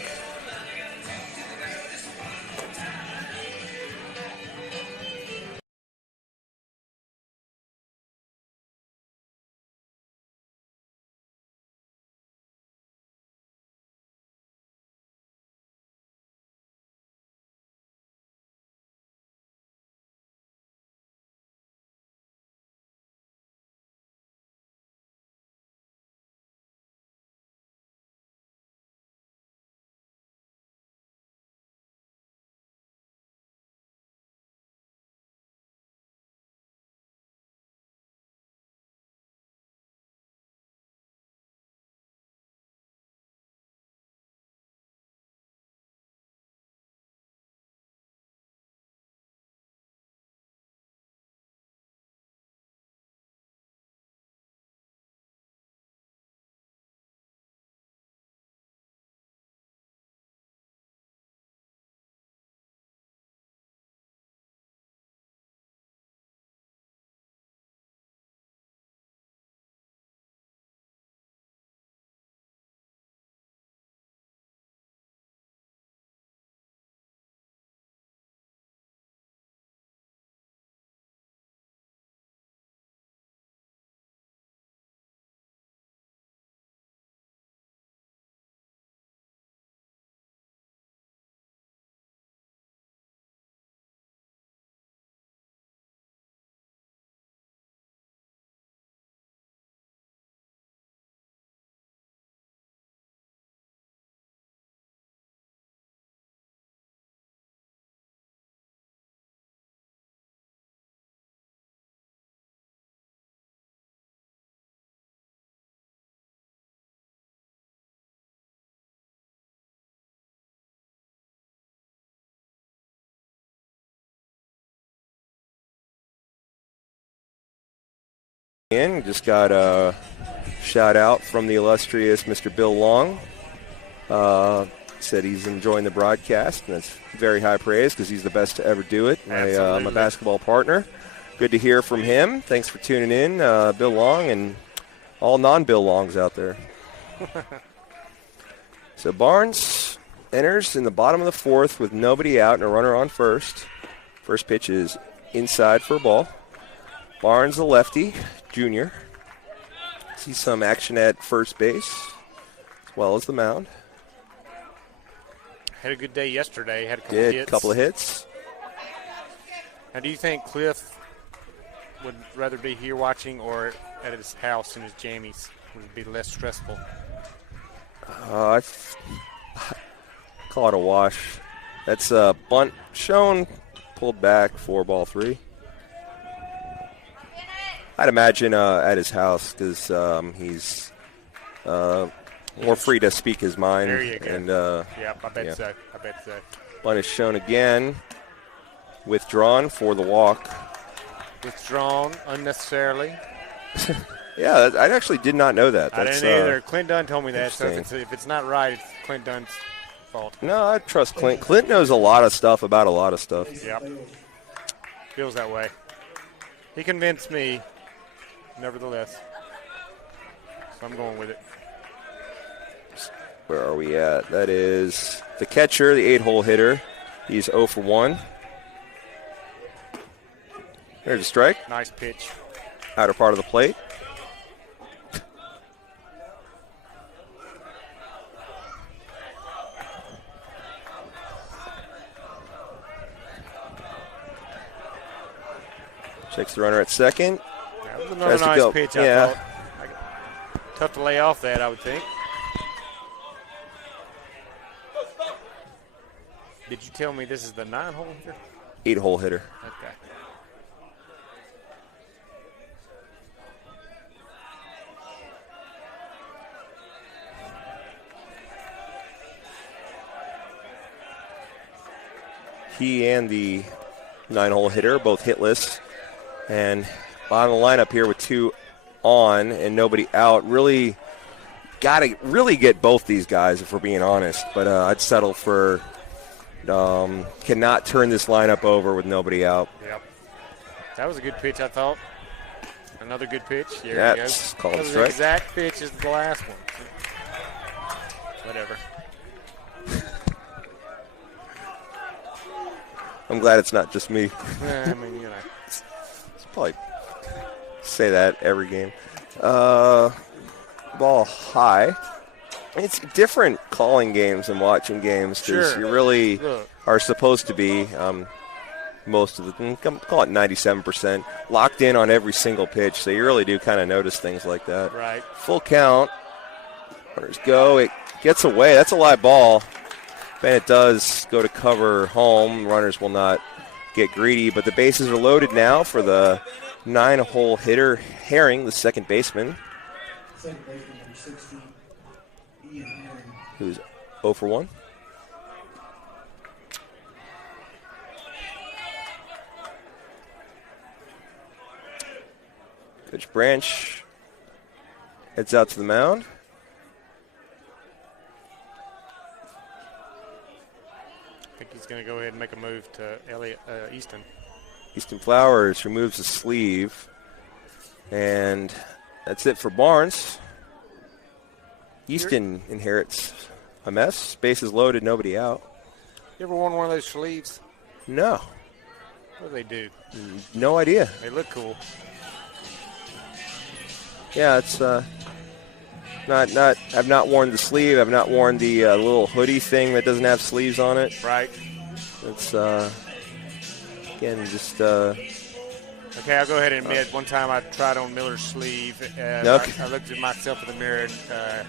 in. Just got a shout out from the illustrious Mr. Bill Long. Said he's enjoying the broadcast, and that's very high praise because he's the best to ever do it. My basketball partner. Good to hear from him. Thanks for tuning in, Bill Long, and all non-Bill Longs out there. So Barnes enters in the bottom of the fourth with nobody out and a runner on first. First pitch is inside for a ball. Barnes, the lefty, junior. See some action at first base as well as the mound. Had a good day yesterday. Had a couple of hits. Now, do you think Cliff would rather be here watching or at his house in his jammies? Would it be less stressful? I call it a wash. That's a bunt shown, pulled back, 4-3. I'd imagine at his house because he's more free to speak his mind. There you go. And, I bet so. Bunt is shown again. Withdrawn for the walk. Withdrawn unnecessarily. Yeah, I actually did not know that. I didn't either. Clint Dunn told me that. So if it's not right, it's Clint Dunn's fault. No, I trust Clint. Clint knows a lot of stuff about a lot of stuff. Yep. Feels that way. He convinced me, nevertheless. So I'm going with it. Where are we at? That is the catcher, the 8-hole hitter. He's 0 for 1. There's a strike. Nice pitch. Outer part of the plate. Checks the runner at second. That was another nice pitch, I thought. Tough to lay off that, I would think. Did you tell me this is the 9-hole hitter? 8-hole hitter. Okay. He and the 9-hole hitter both hitless. And bottom of the lineup here with 2 on and nobody out. Really got to really get both these guys if we're being honest. But I'd settle for cannot turn this lineup over with nobody out. Yep. That was a good pitch, I thought. Another good pitch. Here That's called a strike. The exact pitch as the last one. Whatever. I'm glad it's not just me. I mean, you know. It's probably say that every game. Ball high. It's different calling games and watching games because you really are supposed to be most of the call it 97% locked in on every single pitch. So you really do kind of notice things like that. Right. Full count. Runners go. It gets away. That's a live ball. Bennett does go to cover home. Runners will not get greedy, but the bases are loaded now for the 9-hole hitter, Herring, the second baseman. Second baseman number 60, Ian Herring. Who's 0 for 1. Coach Branch heads out to the mound. I think he's going to go ahead and make a move to Easton. Easton Flowers removes the sleeve. And that's it for Barnes. Easton inherits a mess. Bases loaded, nobody out. You ever worn one of those sleeves? No. What do they do? No idea. They look cool. Yeah, it's not. I've not worn the sleeve. I've not worn the little hoodie thing that doesn't have sleeves on it. Right. It's again just. Okay, I'll go ahead and admit. One time I tried on Miller's sleeve. Okay. I looked at myself in the mirror and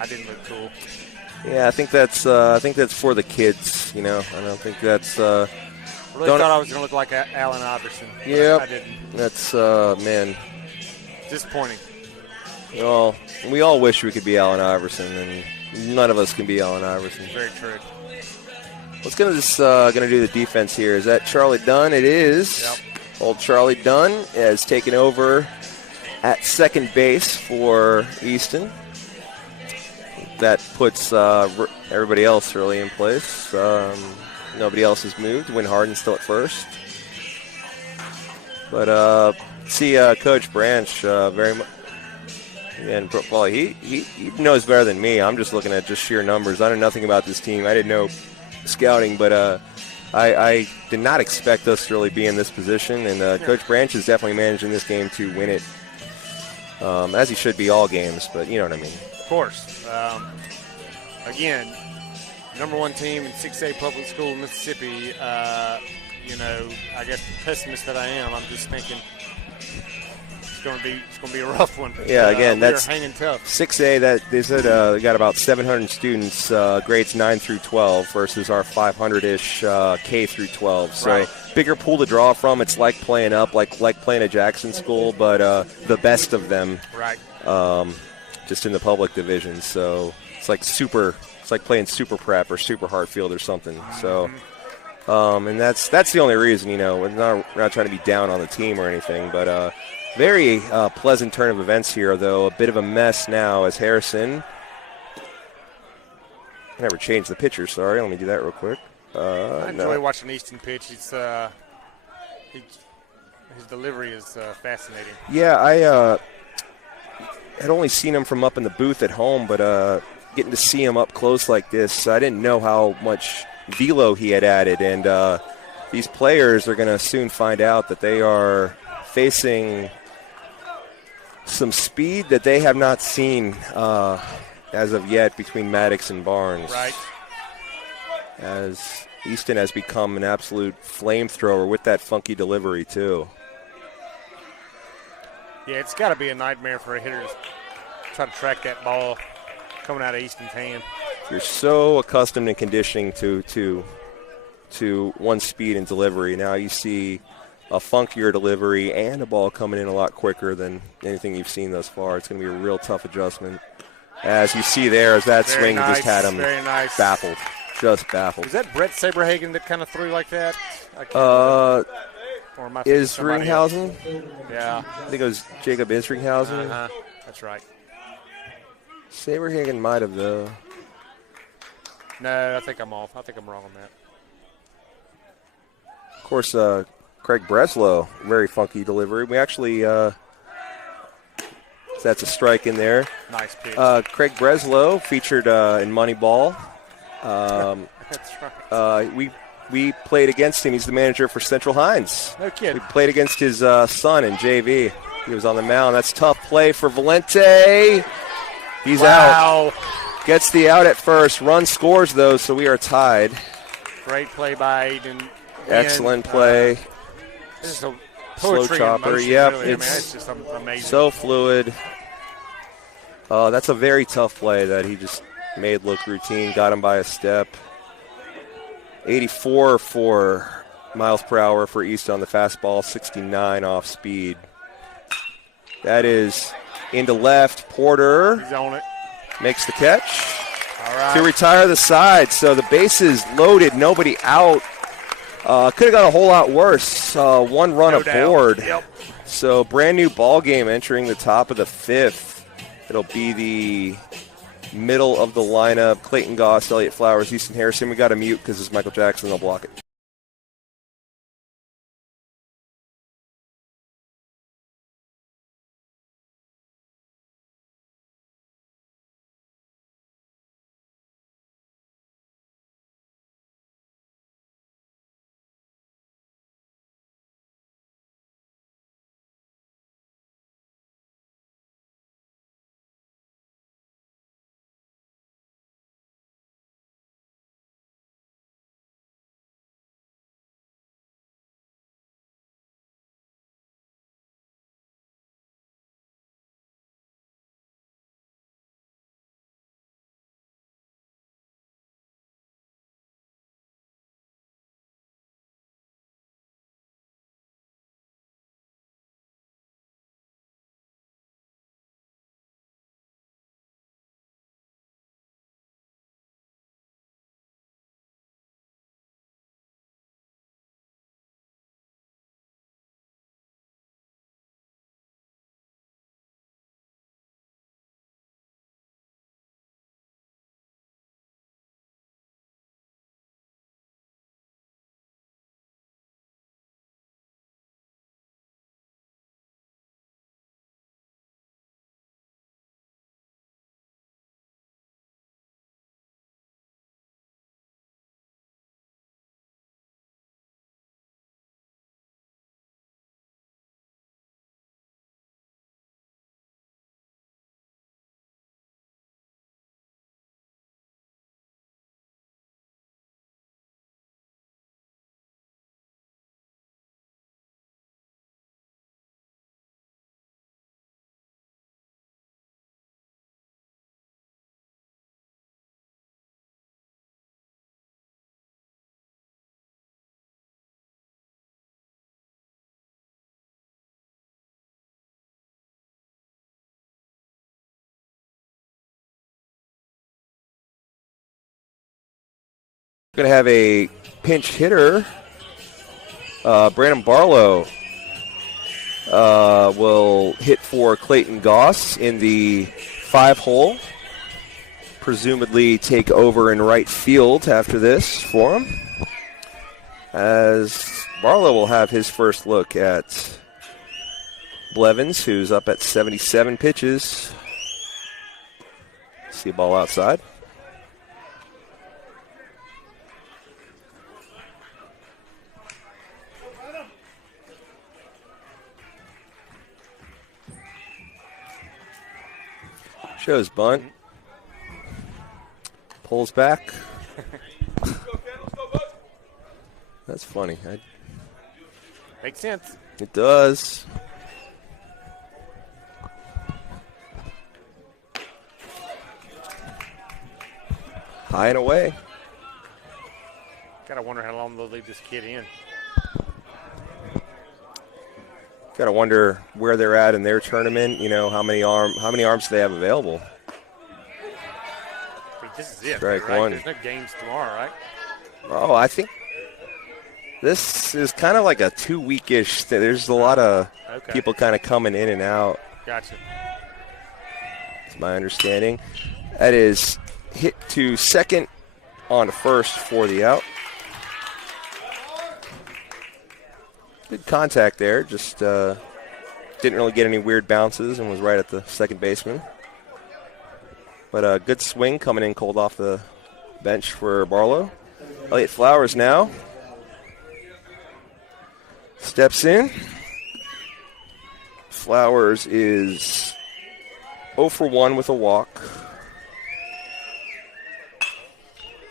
I didn't look cool. Yeah, I think that's for the kids. You know, I don't think that's. I really thought I was going to look like Allen Iverson. Yep. I didn't. That's man. Disappointing. Well, we all wish we could be Allen Iverson, and none of us can be Allen Iverson. Very true. What's gonna do the defense here? Is that Charlie Dunn? It is. Yep. Old Charlie Dunn has taken over at second base for Easton. That puts everybody else really in place. Nobody else has moved. Win Harden's still at first. But see Coach Branch very much. And well, he knows better than me. I'm just looking at just sheer numbers. I know nothing about this team. I didn't know scouting, but I did not expect us to really be in this position. And Coach Branch is definitely managing this game to win it, as he should be all games. But you know what I mean. Of course. Again, number one team in 6A public school in Mississippi. You know, I guess the pessimist that I am, I'm just thinking it's going to be a rough one. Yeah, again, that's hanging tough. 6A. That they said we got about 700 students, grades 9 through 12, versus our 500-ish K through 12. So right. Bigger pool to draw from. It's like playing up, like playing a Jackson school, but the best of them. Right. Just in the public division. So it's like playing super prep or super Hartfield or something. So. And that's the only reason, you know. We're not trying to be down on the team or anything, but very pleasant turn of events here, though. A bit of a mess now as Harrison. I never changed the pitcher, sorry. Let me do that real quick. I enjoy watching Easton pitch. His delivery is fascinating. Yeah, I had only seen him from up in the booth at home, but getting to see him up close like this, I didn't know how much velo he had added, and these players are going to soon find out that they are facing some speed that they have not seen as of yet between Maddox and Barnes. Right. As Easton has become an absolute flamethrower with that funky delivery too. Yeah, it's got to be a nightmare for a hitter to try to track that ball coming out of Easton's hand. You're so accustomed in conditioning to one speed and delivery. Now you see a funkier delivery and a ball coming in a lot quicker than anything you've seen thus far. It's going to be a real tough adjustment. As you see there, as that Very swing nice, just had him baffled, just baffled. Is that Brett Saberhagen that kind of threw like that? Isringhausen? Yeah. I think it was Jacob Isringhausen. Uh-huh. That's right. Saberhagen might have, though. No, I think I'm off. I think I'm wrong on that. Of course, Craig Breslow, very funky delivery. We actually, that's a strike in there. Nice pitch. Craig Breslow featured in Moneyball. That's right. We played against him. He's the manager for Central Hines. No kidding. We played against his son in JV. He was on the mound. That's tough play for Valente. He's out. Gets the out at first. Run scores, though, so we are tied. Great play by Aiden. Excellent play. This is a slow chopper. Motion, yep, really. it's just amazing. so fluid. That's a very tough play that he just made look routine. Got him by a step. 84 for miles per hour for East on the fastball. 69 off speed. That is into left. Porter. He's on it. Makes the catch. All right. To retire the side. So the bases loaded, nobody out. Could have got a whole lot worse. One run aboard. Yep. So brand new ball game entering the top of the fifth. It'll be the middle of the lineup. Clayton Goss, Elliott Flowers, Easton Harrison. We got to mute because it's Michael Jackson. They'll block it. Going to have a pinch hitter. Brandon Barlow will hit for Clayton Goss in the 5-hole. Presumably take over in right field after this for him. As Barlow will have his first look at Blevins, who's up at 77 pitches. See a ball outside. Shows bunt. Pulls back. That's funny. Makes sense. It does. High and away. Gotta wonder how long they'll leave this kid in. Gotta wonder where they're at in their tournament. You know, how many arms do they have available? This is it. Strike right? one. There's no games tomorrow, right? Oh, I think this is kind of like a 2-week-ish. There's a lot of people kind of coming in and out. Gotcha. That's my understanding. That is hit to second on first for the out. Good contact there. Just didn't really get any weird bounces and was right at the second baseman. But a good swing coming in cold off the bench for Barlow. Elliott Flowers now steps in. Flowers is 0 for 1 with a walk.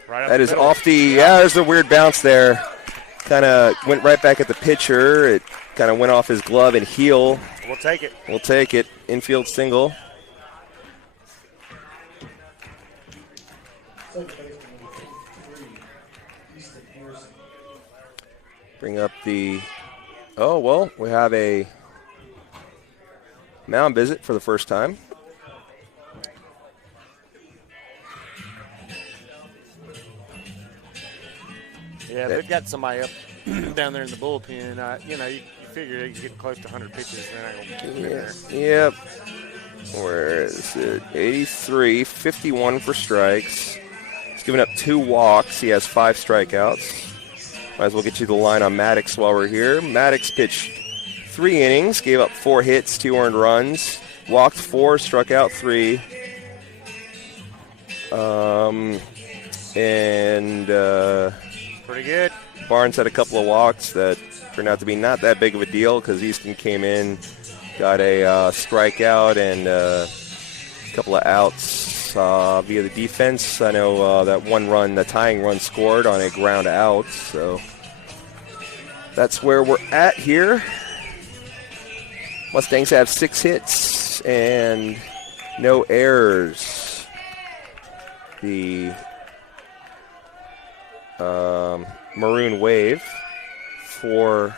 Right that is off the, there's a weird bounce there. Kind of went right back at the pitcher. It kind of went off his glove and heel. We'll take it. We'll take it. Infield single. Bring up the, we have a mound visit for the first time. Yeah, they've got somebody up down there in the bullpen. You figure they can get close to 100 pitches. They're not going to keep there. Yep. Where is it? 83, 51 for strikes. He's given up 2 walks. He has 5 strikeouts. Might as well get you the line on Maddox while we're here. Maddox pitched 3 innings, gave up 4 hits, 2 earned runs, walked 4, struck out 3. Pretty good. Barnes had a couple of walks that turned out to be not that big of a deal because Easton came in, got a strikeout and a couple of outs via the defense. I know that one run, the tying run, scored on a ground out. So that's where we're at here. Mustangs have 6 hits and no errors. The Maroon Wave, 4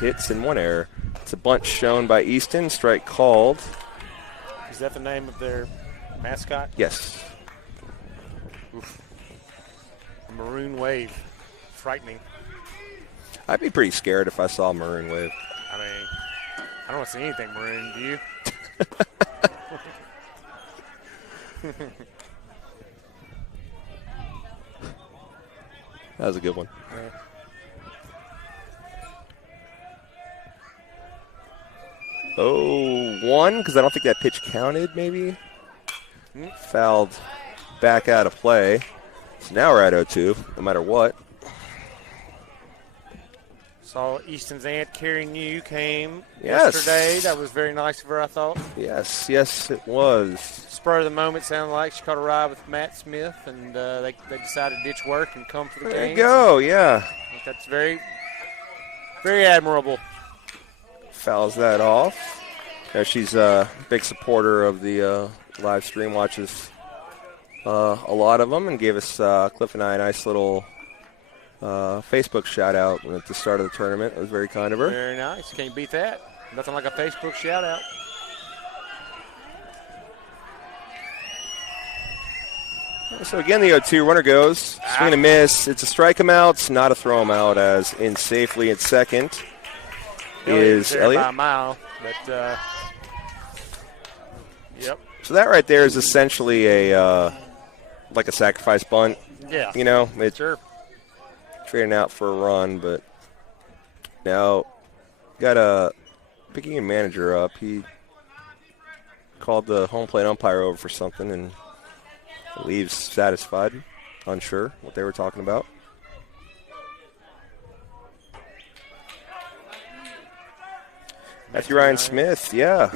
hits and 1 error. It's a bunt shown by Easton. Strike called. Is that the name of their mascot? Yes. Oof. Maroon Wave. Frightening. I'd be pretty scared if I saw a Maroon Wave. I mean, I don't want to see anything maroon, do you? That was a good one. Yeah. Oh, 1, because I don't think that pitch counted, maybe. Fouled back out of play. So now we're at 0-2, no matter what. Saw Easton's aunt carrying you came Yes. yesterday. That was very nice of her, I thought. Yes, it was. Spur of the moment, sounded like she caught a ride with Matt Smith, and they decided to ditch work and come for the game. There you go, yeah. I think that's very, very admirable. Fouls that off. Yeah, she's a big supporter of the live stream, watches a lot of them, and gave us, Cliff and I, a nice little Facebook shout out at the start of the tournament. It was very kind of her. Very nice. Can't beat that. Nothing like a Facebook shout out. So again, the 0-2 runner goes. Swing and a miss. It's a strike him out. It's not a throw him out, as in safely at second is Elliott. By a mile, but yep. So that right there is essentially a like a sacrifice bunt. Yeah. You know, it's sure. trading out for a run, but now got a Picayune manager up. He called the home plate umpire over for something and leaves satisfied, unsure what they were talking about. Matthew Ryan Smith, yeah.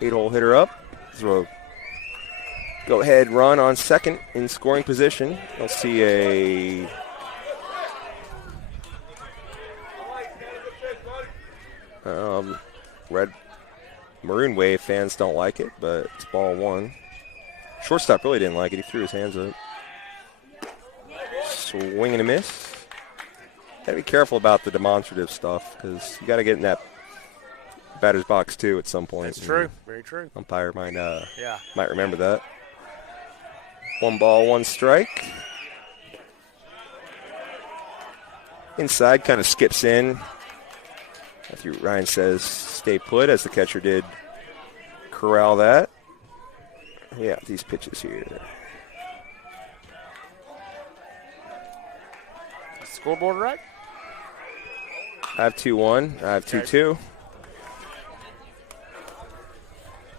8-hole hitter up. Throw a go-ahead run on second in scoring position. We'll see a red maroon wave. Fans don't like it, but it's ball one. Shortstop really didn't like it. He threw his hands up. Swing and a miss. Got to be careful about the demonstrative stuff because you got to get in that batter's box too at some point. That's true. Very true. Umpire might remember that. 1 ball, 1 strike. Inside kind of skips in. Matthew Ryan says stay put, as the catcher did corral that. Yeah, these pitches here. Scoreboard right? I have 2-1. I have 2-2.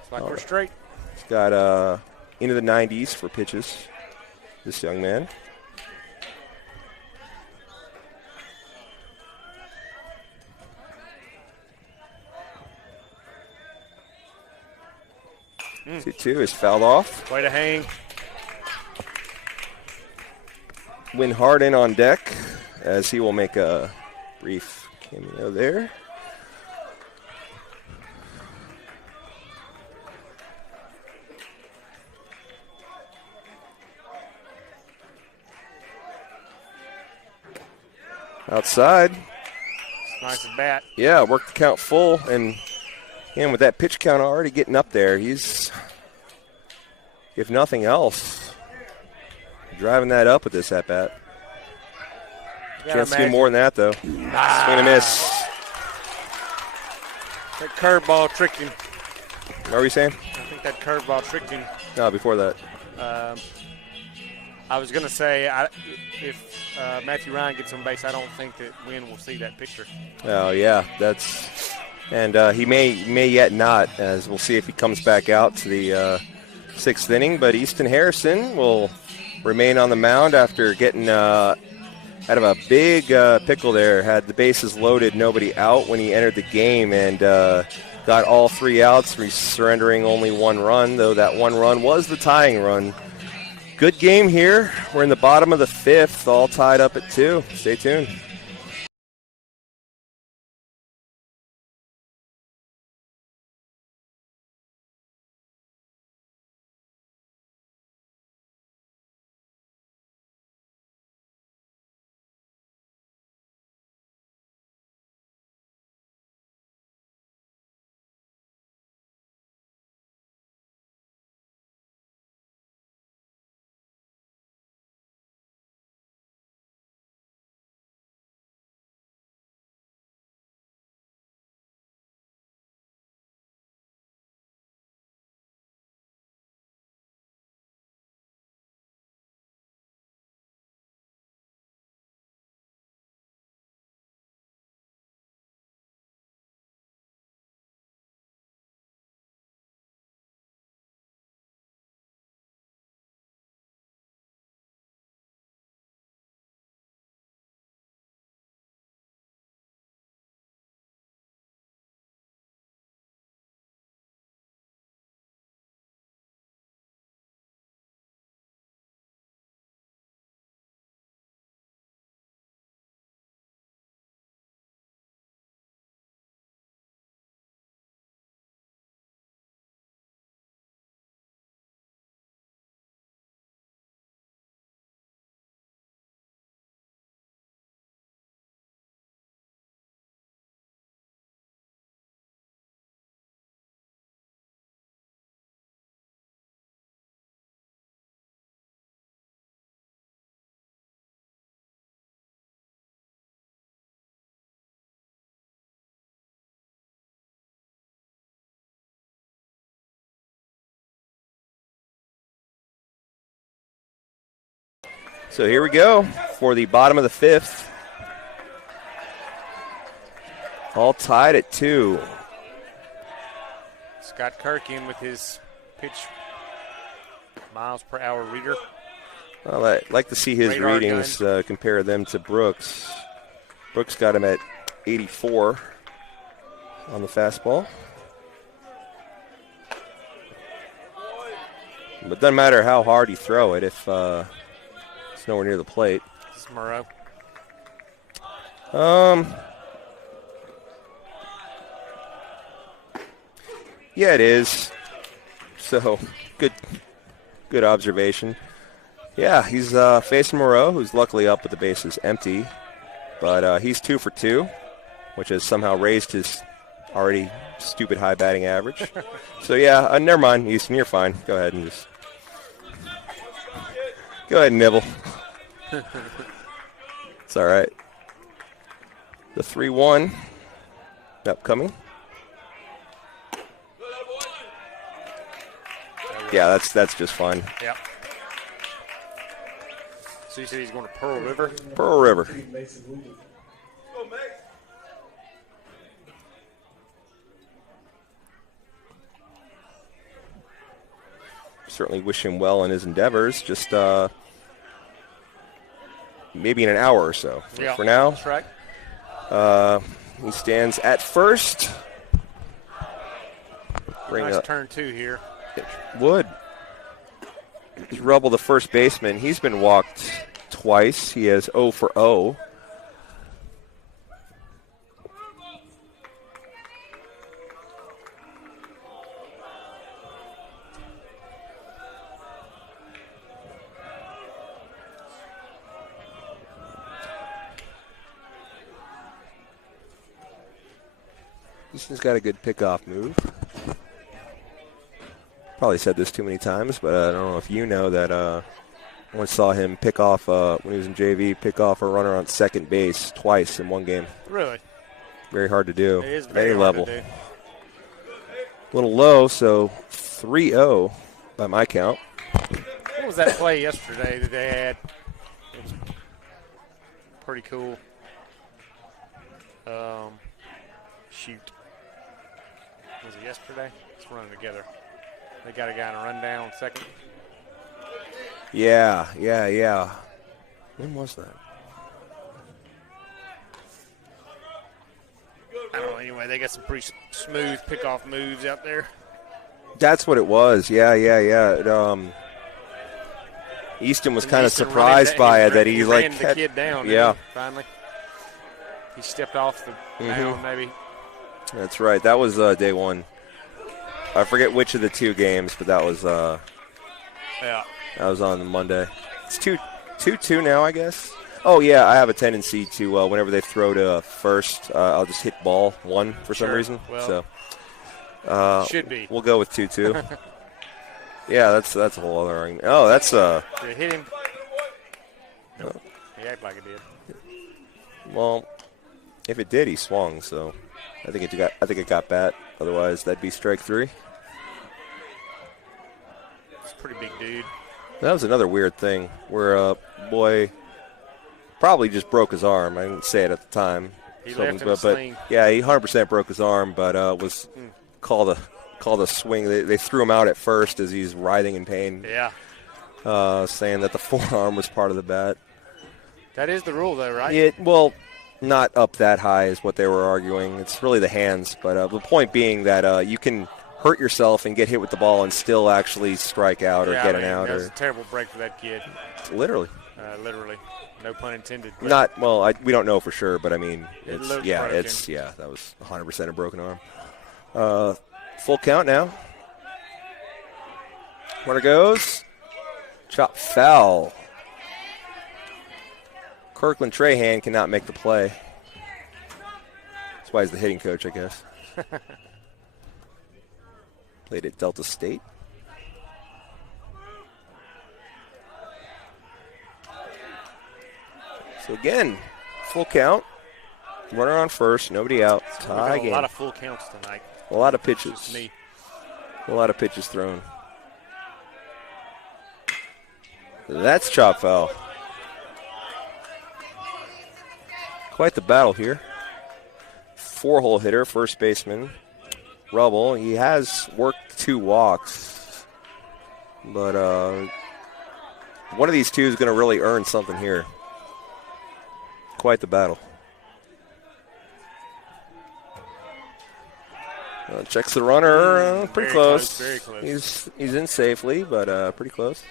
It's like we're straight. He's got into the 90s for pitches, this young man. Mm. 2-2 is fouled off. Way to hang. Win Harden on deck as he will make a brief cameo there. Outside. Nice at bat. Yeah, worked the count full, and with that pitch count already getting up there, he's, if nothing else, driving that up with this at bat. Chance to do more than that, though. Swing and a miss. That curveball tricked him. What were you saying? I think that curveball tricked him. No, before that. I was going to say, if Matthew Ryan gets on base, I don't think that Wynn will see that picture. Oh, yeah. And he may yet not, as we'll see if he comes back out to the 6th inning. But Easton Harrison will remain on the mound after getting out of a big pickle there. Had the bases loaded, nobody out when he entered the game, and got all 3 outs, surrendering only 1 run, though that 1 run was the tying run. Good game here. We're in the bottom of the 5th, all tied up at 2. Stay tuned. So here we go for the bottom of the 5th. All tied at 2. Scott Kirk in with his pitch miles per hour reader. Well, I'd like to see his Radar readings, compare them to Brooks. Brooks got him at 84 on the fastball. But it doesn't matter how hard you throw it if it's nowhere near the plate. This is Moreau. Yeah, it is. So, good observation. Yeah, he's facing Moreau, who's luckily up with the bases empty. But he's 2 for 2, which has somehow raised his already stupid high batting average. So, yeah, never mind, Easton, you're fine. Go ahead and just... Go ahead and nibble. It's all right. The 3-1 upcoming. Yeah, that's just fun. Yep. So you said he's going to Pearl River? Pearl River. Certainly wish him well in his endeavors. Just maybe in an hour or so. Yeah, for now, that's right. he stands at first. Nice turn 2 here. Wood. He's Rubble, the first baseman. He's been walked twice. He has 0 for 0. Houston's got a good pickoff move. Probably said this too many times, but I don't know if you know that I once saw him pick off, when he was in JV, pick off a runner on second base twice in one game. Really? Very hard to do. It is at very any hard level. to do. A little low, so 3-0 by my count. What was that play yesterday that they had? It was pretty cool. Shoot. Was it yesterday? Let's run together. They got a guy in a rundown on second. Yeah. When was that? I don't know. Anyway, they got some pretty smooth pickoff moves out there. That's what it was. Yeah. Easton was kind of surprised by it that he ran the kid down. Yeah. Finally, he stepped off the mound maybe. That's right. That was day one. I forget which of the two games, but that was yeah. That was on Monday. It's 2-2 now, I guess. Oh yeah, I have a tendency to whenever they throw to first, I'll just hit ball one for some reason. Well, so should be. We'll go with 2-2. Yeah, that's a whole other argument. Oh, that's Did it hit him? No. He acted like it did. Well, if it did, he swung. So I think it got bat. Otherwise, that'd be strike 3. It's a pretty big dude. That was another weird thing where boy probably just broke his arm. I didn't say it at the time. He left in a but sling. Yeah, he 100% broke his arm, but was called a swing. They threw him out at first as he's writhing in pain. Yeah. Saying that the forearm was part of the bat. That is the rule, though, right? Well, not up that high is what they were arguing. It's really the hands. But the point being that you can hurt yourself and get hit with the ball and still actually strike out or get an out. That was a terrible break for that kid. Literally. Literally. No pun intended. We don't know for sure, but I mean, that was 100% a broken arm. Full count now. Runner goes. Chop foul. Kirkland Trahan cannot make the play. That's why he's the hitting coach, I guess. Played at Delta State. So again, full count. Runner on first, nobody out. Tie game. A lot of full counts tonight. A lot of pitches. Just me. A lot of pitches thrown. That's chop foul. Quite the battle here. 4-hole hitter, first baseman, Rubble. He has worked 2 walks, but one of these two is going to really earn something here. Quite the battle. Checks the runner, pretty close. Very close. He's in safely, but pretty close.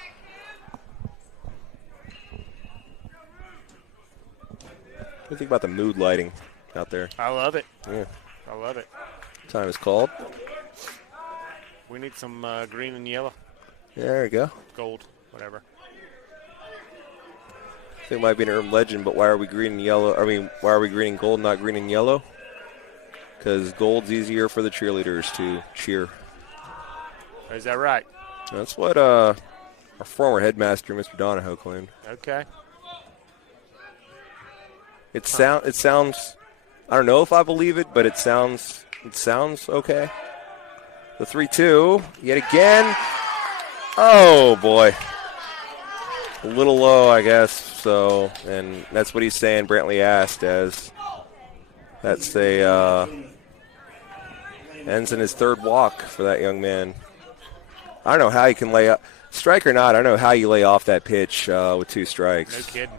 What do you think about the mood lighting out there? I love it. Yeah. I love it. Time is called. We need some green and yellow. Yeah, there you go. Gold, whatever. I think it might be an urban legend, but why are we green and yellow? I mean, why are we green and gold, not green and yellow? Because gold's easier for the cheerleaders to cheer. Is that right? That's what our former headmaster, Mr. Donahoe, claimed. Okay. It sounds. I don't know if I believe it, but it sounds okay. The 3-2 yet again. Oh boy, a little low, I guess. So, and that's what he's saying. Brantley asked as that's a ends in his 3rd walk for that young man. I don't know how you can lay up, strike or not. I don't know how you lay off that pitch with 2 strikes. No kidding.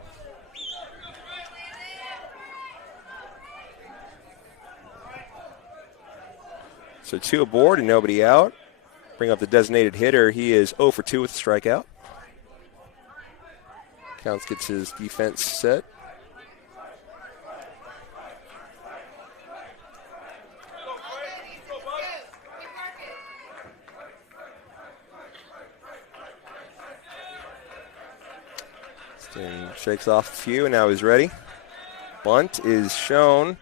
So 2 aboard and nobody out. Bring up the designated hitter. He is 0 for 2 with a strikeout. Counts gets his defense set. Sting shakes off a few, and now he's ready. Bunt is shown.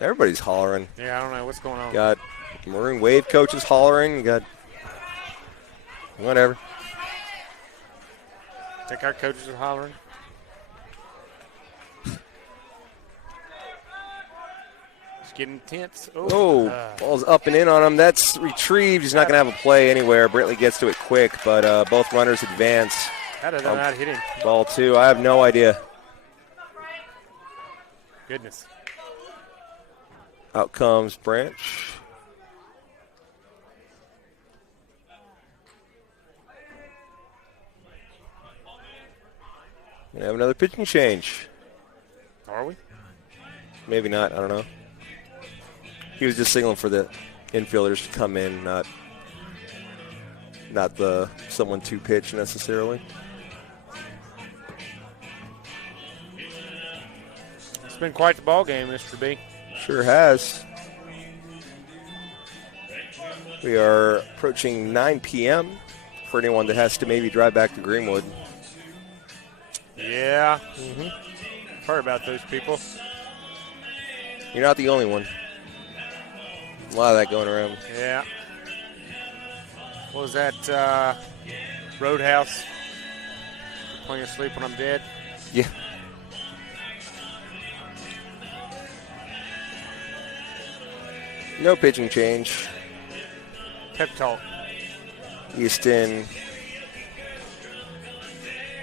Everybody's hollering. Yeah, I don't know what's going on. Got Maroon Wave coaches hollering. You got whatever. Think our coaches are hollering? It's getting tense. Ball's up and in on him. That's retrieved. He's not going to have a play anywhere. Brantley gets to it quick, but both runners advance. How did that not hit him? Ball 2. I have no idea. Goodness. Out comes Branch. We have another pitching change. Are we? Maybe not. I don't know. He was just signaling for the infielders to come in, not the someone to pitch necessarily. It's been quite the ball game, Mr. B. Sure has. We are approaching 9 p.m. for anyone that has to maybe drive back to Greenwood. Yeah. Heard about those people. You're not the only one. A lot of that going around. Yeah. What was that? Roadhouse? Playing asleep when I'm dead? Yeah. No pitching change. Pep talk. Easton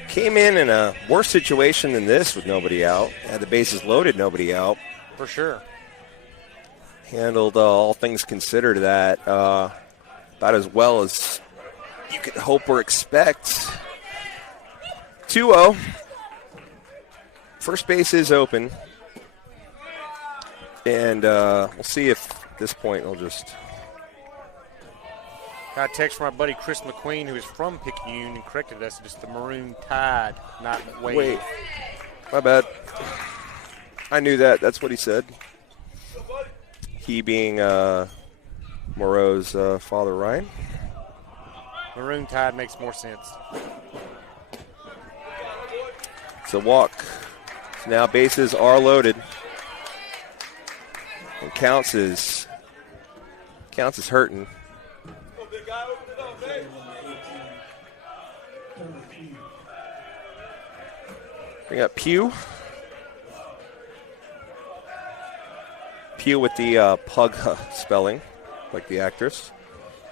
came in a worse situation than this with nobody out. Had the bases loaded, nobody out. For sure. Handled all things considered that about as well as you could hope or expect. 2-0. First base is open. And we'll see if at this point he'll just... Got a text from our buddy Chris McQueen, who is from Picayune, and corrected us. It's the Maroon Tide, not Wave. Wait. My bad. I knew that. That's what he said. He being Moreau's father, Ryan. Maroon Tide makes more sense. It's a walk. So now bases are loaded. And counts is hurting. Bring up Pugh. Pugh with the pug spelling. like the actress.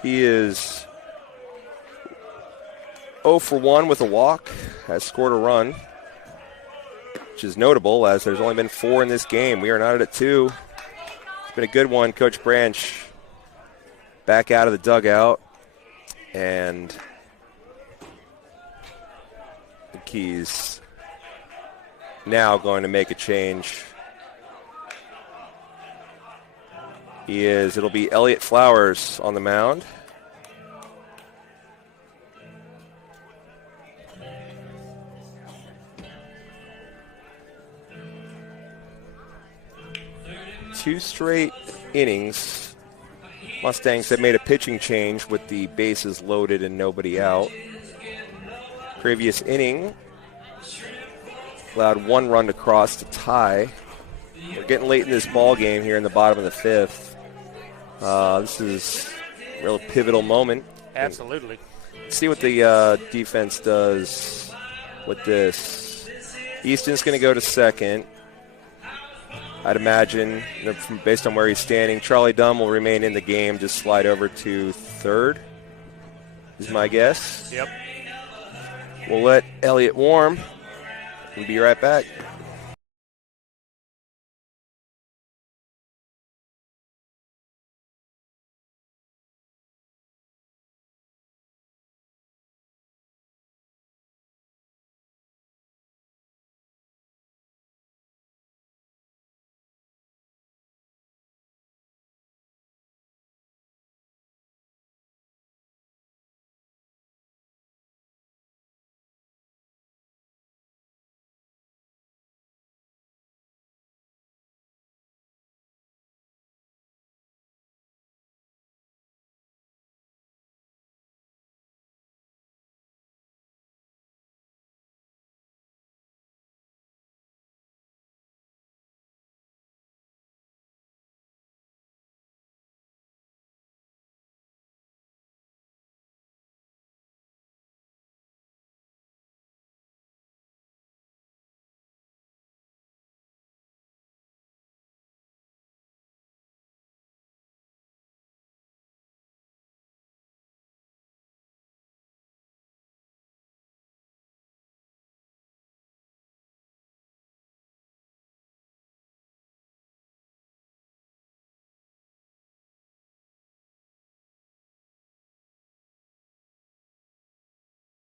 He is 0 for 1 with a walk, has scored a run, which is notable as there's only been 4 in this game. We are not at 2. It's been a good one. Coach Branch back out of the dugout, and I think he's now going to make a change. It'll be Elliott Flowers on the mound. Two straight innings. Mustangs have made a pitching change with the bases loaded and nobody out. Previous inning allowed 1 run to cross to tie. We're getting late in this ball game here in the bottom of the 5th. This is a real pivotal moment. Absolutely. Let's see what the defense does with this. Easton's going to go to second. I'd imagine, based on where he's standing, Charlie Dunn will remain in the game, just slide over to third, is my guess. Yep. We'll let Elliott warm. We'll be right back.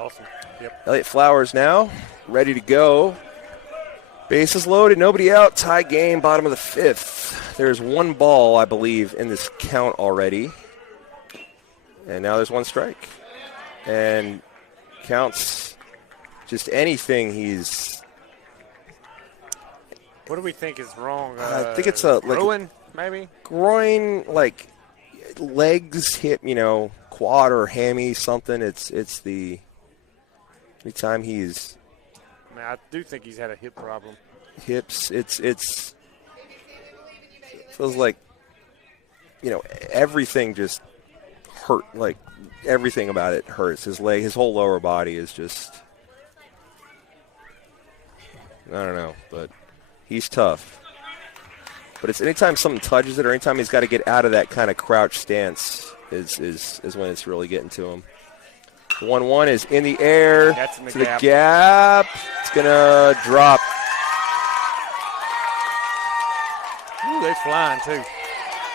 Awesome. Yep. Elliott Flowers now ready to go. Bases loaded, nobody out. Tie game, bottom of the 5th. There's 1 ball, I believe, in this count already. And now there's 1 strike. And counts just anything he's... What do we think is wrong? I think it's a... Groin, maybe? Groin, like legs hit, quad or hammy, something. It's the... Anytime he's... I do think he's had a hip problem. Hips, it's feels like, everything just hurt. Like, everything about it hurts. His leg, his whole lower body is just, I don't know, but he's tough. But it's anytime something touches it or anytime he's got to get out of that kind of crouch stance is when it's really getting to him. 1-1 is in the air to the gap. It's going to drop. Ooh, they're flying, too.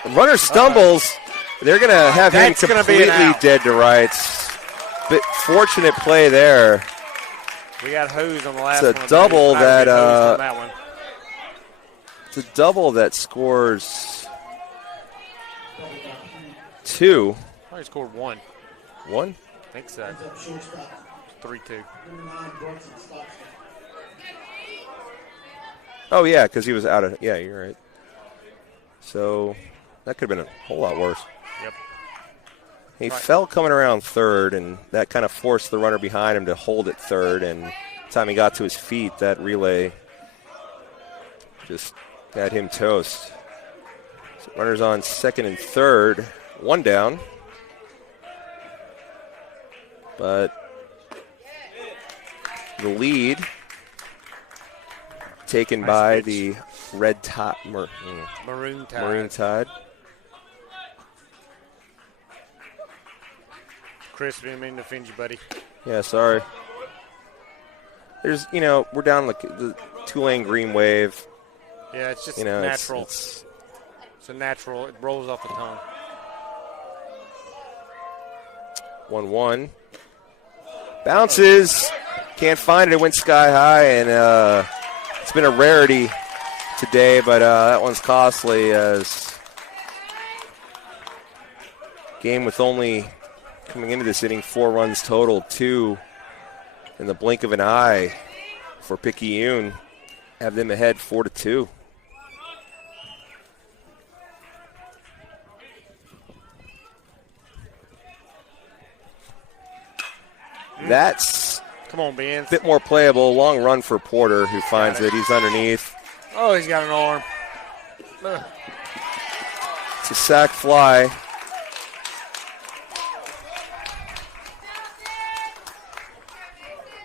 The runner stumbles. They're going to have him completely dead to rights. But fortunate play there. We got hosed on the last one. It's a double that it's a double that scores 2. Oh, he scored 1. 1? I think so. 3-2. Oh, yeah, because he was out of – yeah, you're right. So that could have been a whole lot worse. Yep. He fell coming around third, and that kind of forced the runner behind him to hold at third. And by the time he got to his feet, that relay just had him toast. So runners on second and third, 1 down. But the lead taken by the Red Tide, Maroon Tide. Maroon Tide. Chris, didn't mean to offend you, buddy. Yeah, sorry. There's, we're down the two-lane green wave. Yeah, it's just natural. It's a natural. It rolls off the tongue. 1-1. Bounces. Can't find it. It went sky high, and it's been a rarity today, but that one's costly as game with only, coming into this inning, 4 runs total, 2 in the blink of an eye for Picayune. Have them ahead 4-2. That's come on, Ben. A bit more playable. Long run for Porter, who finds it. He's underneath. Oh, he's got an arm. It's a sac fly.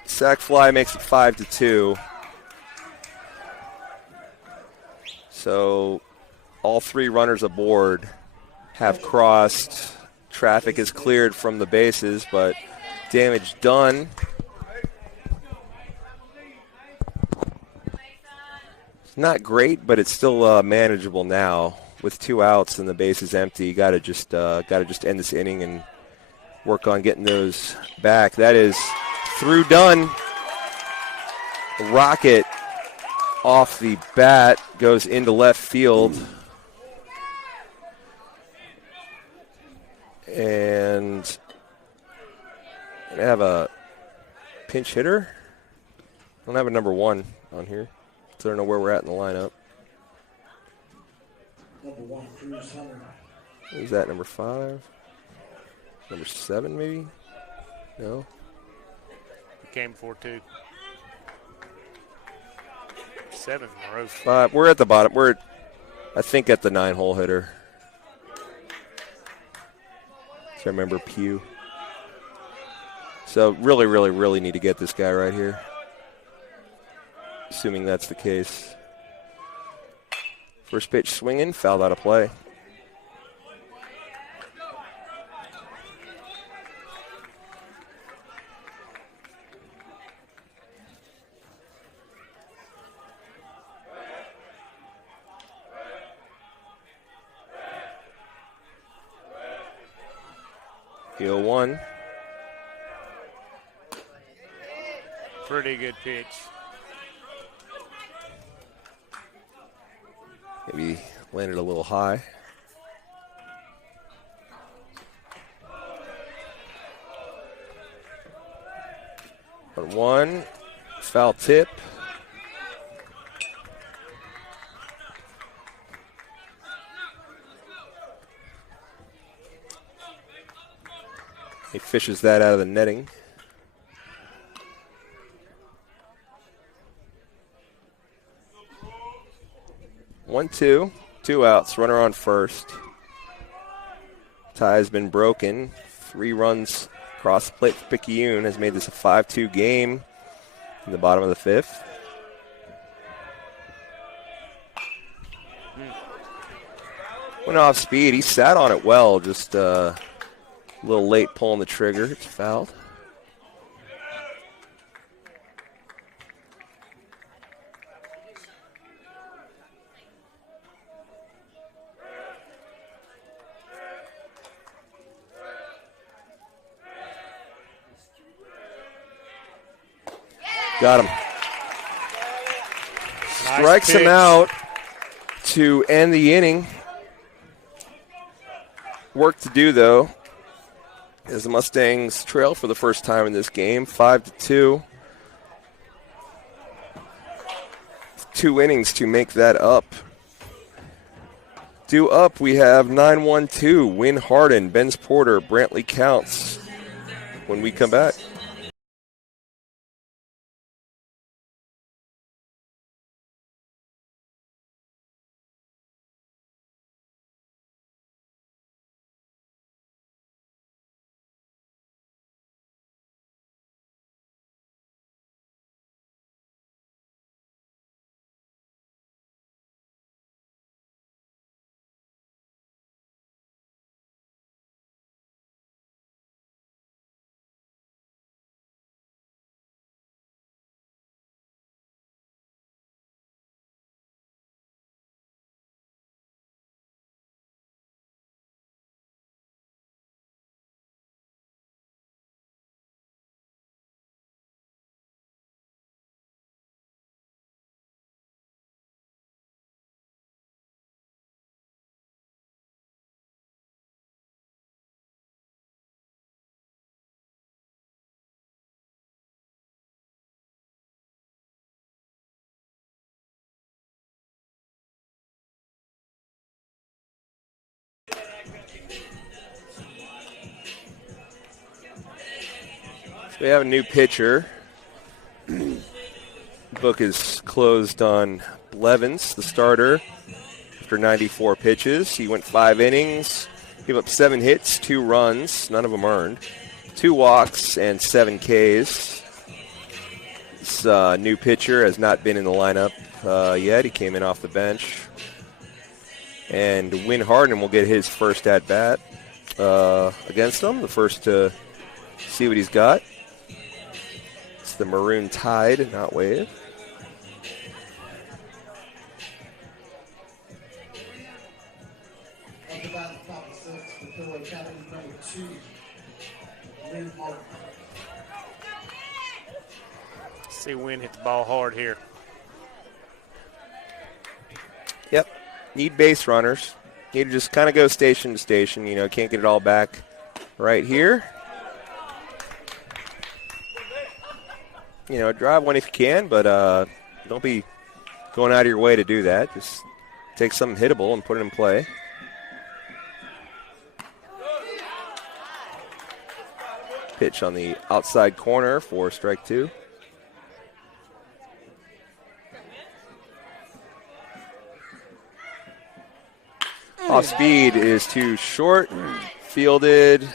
Sac fly makes it 5-2. So all 3 runners aboard have crossed. Traffic is cleared from the bases, but damage done. It's not great, but it's still manageable now. With 2 outs and the base is empty, you gotta just end this inning and work on getting those back. That is through done. Rocket off the bat goes into left field. And I have a pinch hitter. I don't have a number 1 on here, so I don't know where we're at in the lineup. Number 1, Cruz Hunter. Is that number 5? Number 7, maybe? No. Game 4-2. 7 in a row. 5. We're at the bottom. We're, I think, at the 9-hole hitter. So I remember Pew. So really, really, really need to get this guy right here. Assuming that's the case. First pitch swinging, fouled out of play. The 0-1. Pretty good pitch. Maybe landed a little high. But 1, foul tip. He fishes that out of the netting. One, 2, 2 outs, runner on first. Tie has been broken. 3 runs across the plate for Picayune has made this a 5-2 game in the bottom of the 5th. Went off speed. He sat on it well, just a little late pulling the trigger. It's fouled. Got him. Nice Strikes pitch. him out to end the inning. Work to do, though, as the Mustangs trail for the first time in this game, 5-2. 2 innings to make that up. Due up, we have 9-1-2, Win Harden, Benz Porter, Brantley Counts when we come back. We have a new pitcher. Book is closed on Blevins, the starter, after 94 pitches. He went 5 innings, gave up 7 hits, 2 runs, none of them earned, 2 walks, and 7 Ks. This new pitcher has not been in the lineup yet. He came in off the bench. And Win Harden will get his first at-bat against them, the first to see what he's got. It's the Maroon Tide, not Wave. Up about the top of 6, the Pillow Academy number 2, Win Harden. See Win hit the ball hard here. Yep. Need base runners. Need to just kind of go station to station. You know, can't get it all back right here. You know, drive one if you can, but don't be going out of your way to do that. Just take something hittable and put it in play. Pitch on the outside corner for strike 2. Off speed is too short. Fielded.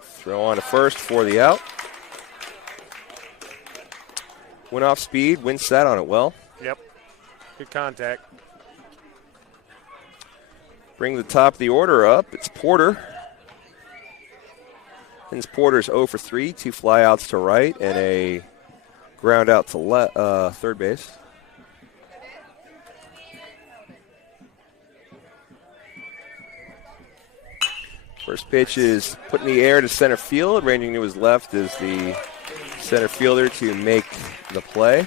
Throw on to first for the out. Went off speed. Win sat on it well. Yep. Good contact. Bring the top of the order up. It's Porter. Vince Porter's 0 for 3. 2 flyouts to right and a ground out to third base. First pitch is put in the air to center field. Ranging to his left is the center fielder to make the play.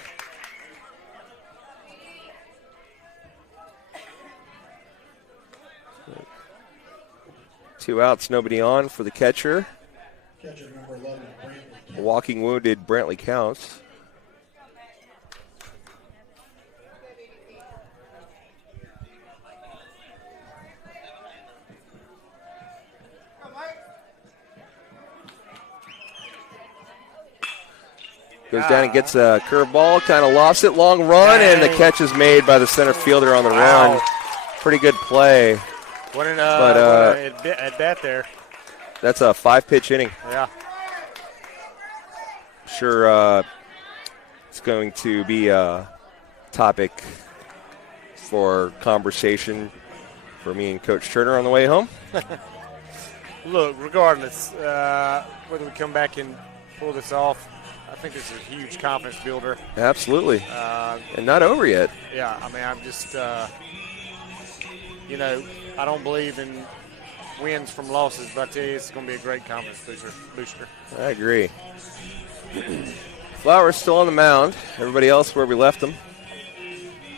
Two outs, nobody on for the catcher. Catcher number 11, Brantley. A walking wounded Brantley counts. Goes down and gets a curveball, kind of lost it, long run, and the catch is made by the center fielder on the run. Pretty good play. What an at bat there. That's a 5-pitch inning. Yeah. Sure, it's going to be a topic for conversation for me and Coach Turner on the way home. Look, regardless, whether we come back and pull this off, I think this is a huge confidence builder. Absolutely. And not over yet. Yeah, I mean, I'm just, you know, I don't believe in wins from losses, but I tell you, it's going to be a great confidence booster. I agree. Flowers still on the mound. Everybody else where we left them.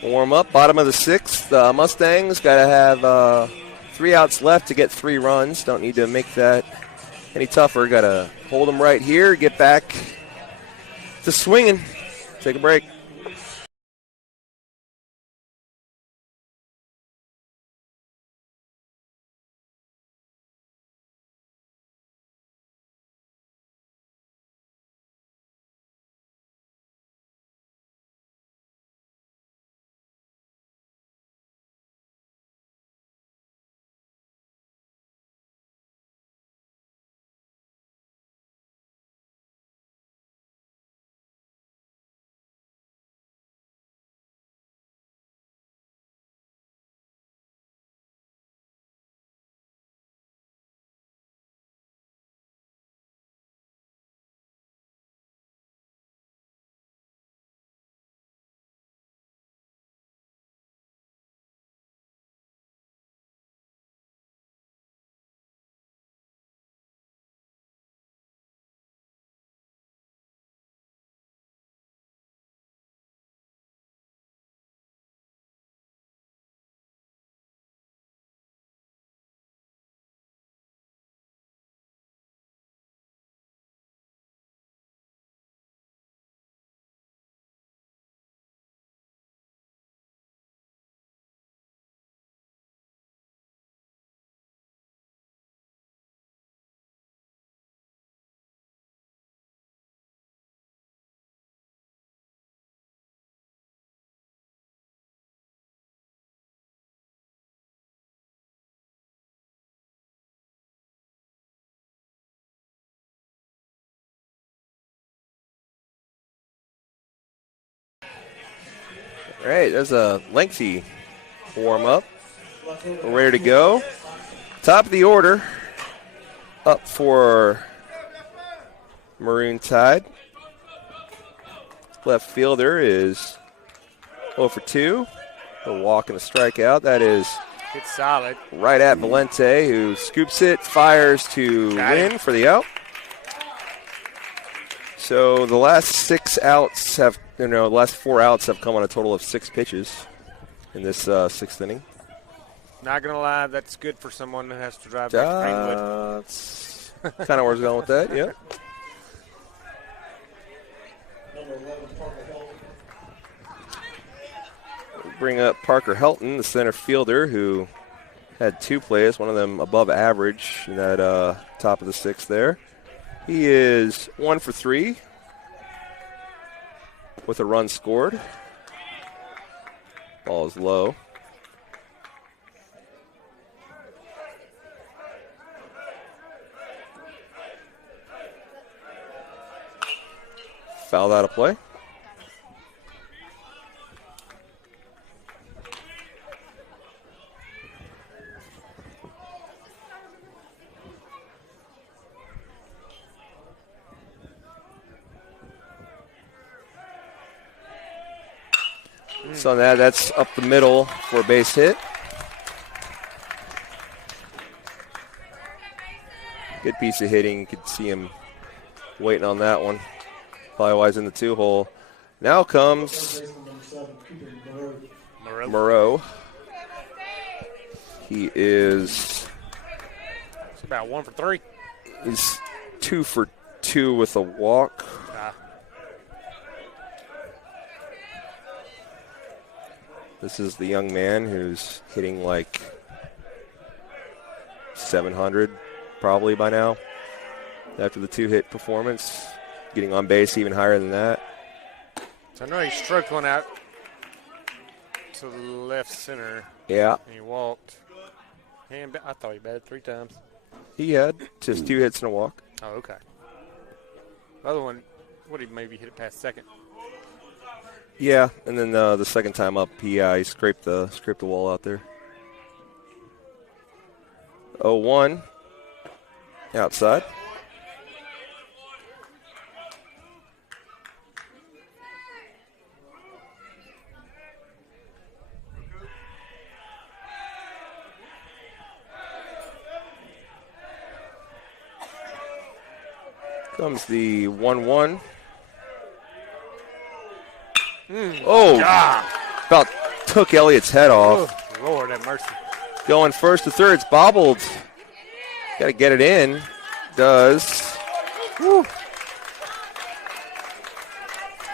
Warm up, bottom of the 6th. Mustangs got to have 3 outs left to get 3 runs. Don't need to make that any tougher. Got to hold them right here, get back to swinging. Take a break. All right, there's a lengthy warm-up. We're ready to go. Top of the order. Up for Maroon Tide. Left fielder is 0 for 2. A walk and a strikeout. That is it's solid. Right at Valente, who scoops it, fires to win for the out. So the last 6 outs have, the last 4 outs have come on a total of 6 pitches in this 6th inning. Not going to lie, that's good for someone that has to drive back to Greenwood. That's kind of where I was going with that, yeah. Number 11, Parker Helton. Bring up Parker Helton, the center fielder, who had 2 plays, one of them above average in that top of the 6th there. He is 1 for 3 with a run scored. Ball is low. Fouled out of play. So that's up the middle for a base hit. Good piece of hitting. You could see him waiting on that one. Probably wise in the 2-hole. Now comes Moreau. He is it's about 1 for 3. He's 2 for 2 with a walk. This is the young man who's hitting like 700 probably by now after the 2-hit performance. Getting on base even higher than that. So I know he stroked one out to the left center. Yeah. And he walked. And I thought he batted 3 times. He had just 2 hits and a walk. Oh, okay. The other one, he maybe hit it past second? Yeah, and then the second time up, he scraped the wall out there. 0-1 outside. Comes the 1-1. About took Elliott's head off. Oh, Lord have mercy. Going first to third. It's bobbled. Got to get it in. Does. Woo.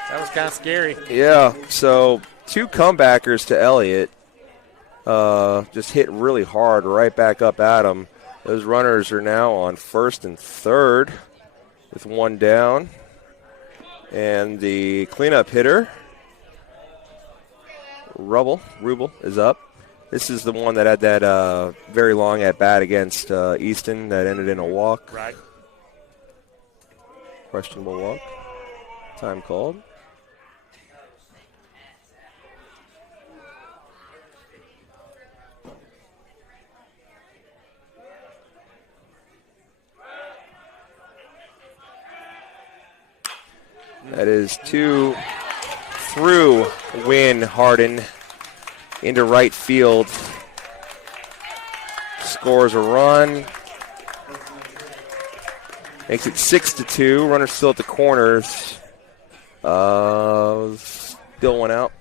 That was kind of scary. Yeah, so 2 comebackers to Elliott. Just hit really hard right back up at him. Those runners are now on first and third with 1 down. And the cleanup hitter, Rubel, is up. This is the one that had that very long at-bat against Easton that ended in a walk. Right. Questionable walk. Time called. That is 2 through Win Harden into right field. Scores a run. Makes it 6-2. Runner still at the corners. Still 1 out.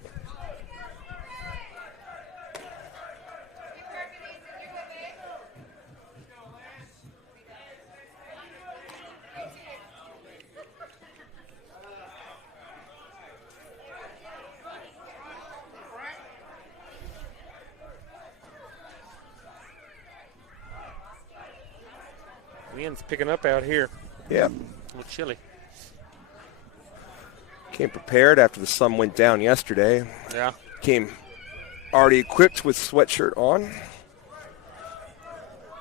Wind's picking up out here. Yeah. A little chilly. Came prepared after the sun went down yesterday. Yeah. Came already equipped with sweatshirt on.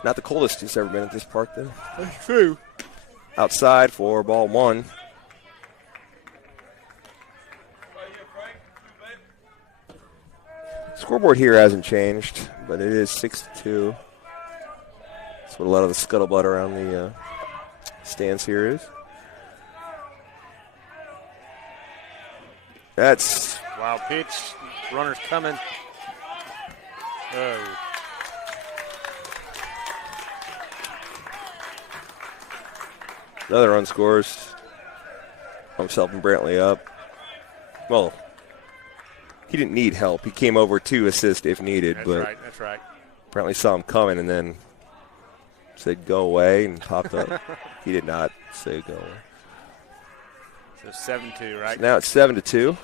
Not the coldest it's ever been at this park, though. That's true. Outside for ball 1. Scoreboard here hasn't changed, but it is 6-2. That's what a lot of the scuttlebutt around the stands here is. That's wild pitch. Runner's coming. Oh. Another run scores. I'm helping Brantley up. Well, he didn't need help. He came over to assist if needed. That's right. Brantley saw him coming and then said go away and popped up. He did not say go away. So 7-2, right? So now it's 7-2.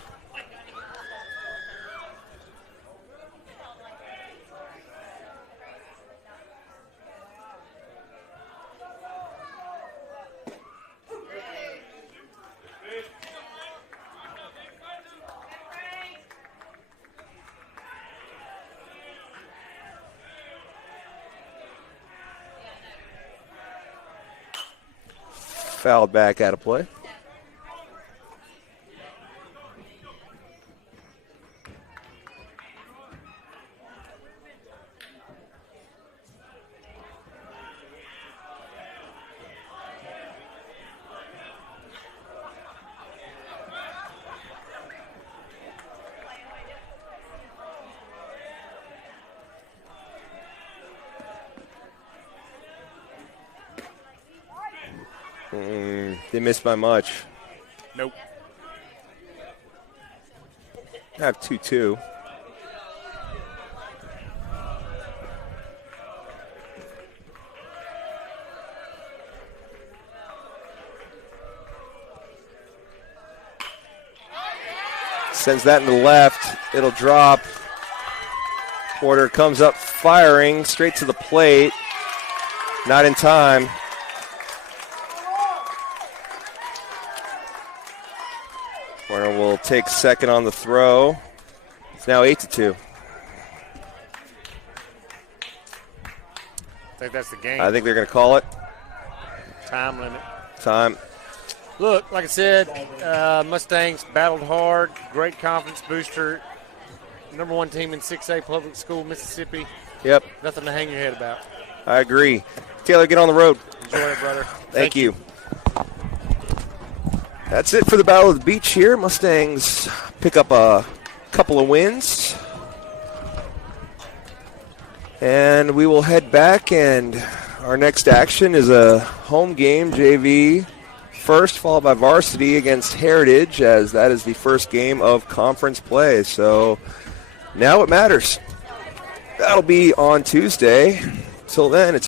Fouled back out of play. They missed by much. Nope. I have 2-2. Sends that in the left. It'll drop. Porter comes up firing straight to the plate. Not in time. Porter will take second on the throw. It's now 8-2. I think that's the game. I think they're going to call it. Time limit. Time. Look, like I said, Mustangs battled hard. Great confidence booster. Number one team in 6A public school, Mississippi. Yep. Nothing to hang your head about. I agree. Taylor, get on the road. Enjoy it, brother. Thank you. That's it for the Battle of the Beach here. Mustangs pick up a couple of wins. And we will head back, and our next action is a home game, JV first, followed by varsity against Heritage, as that is the first game of conference play. So now it matters. That'll be on Tuesday. Till then, it's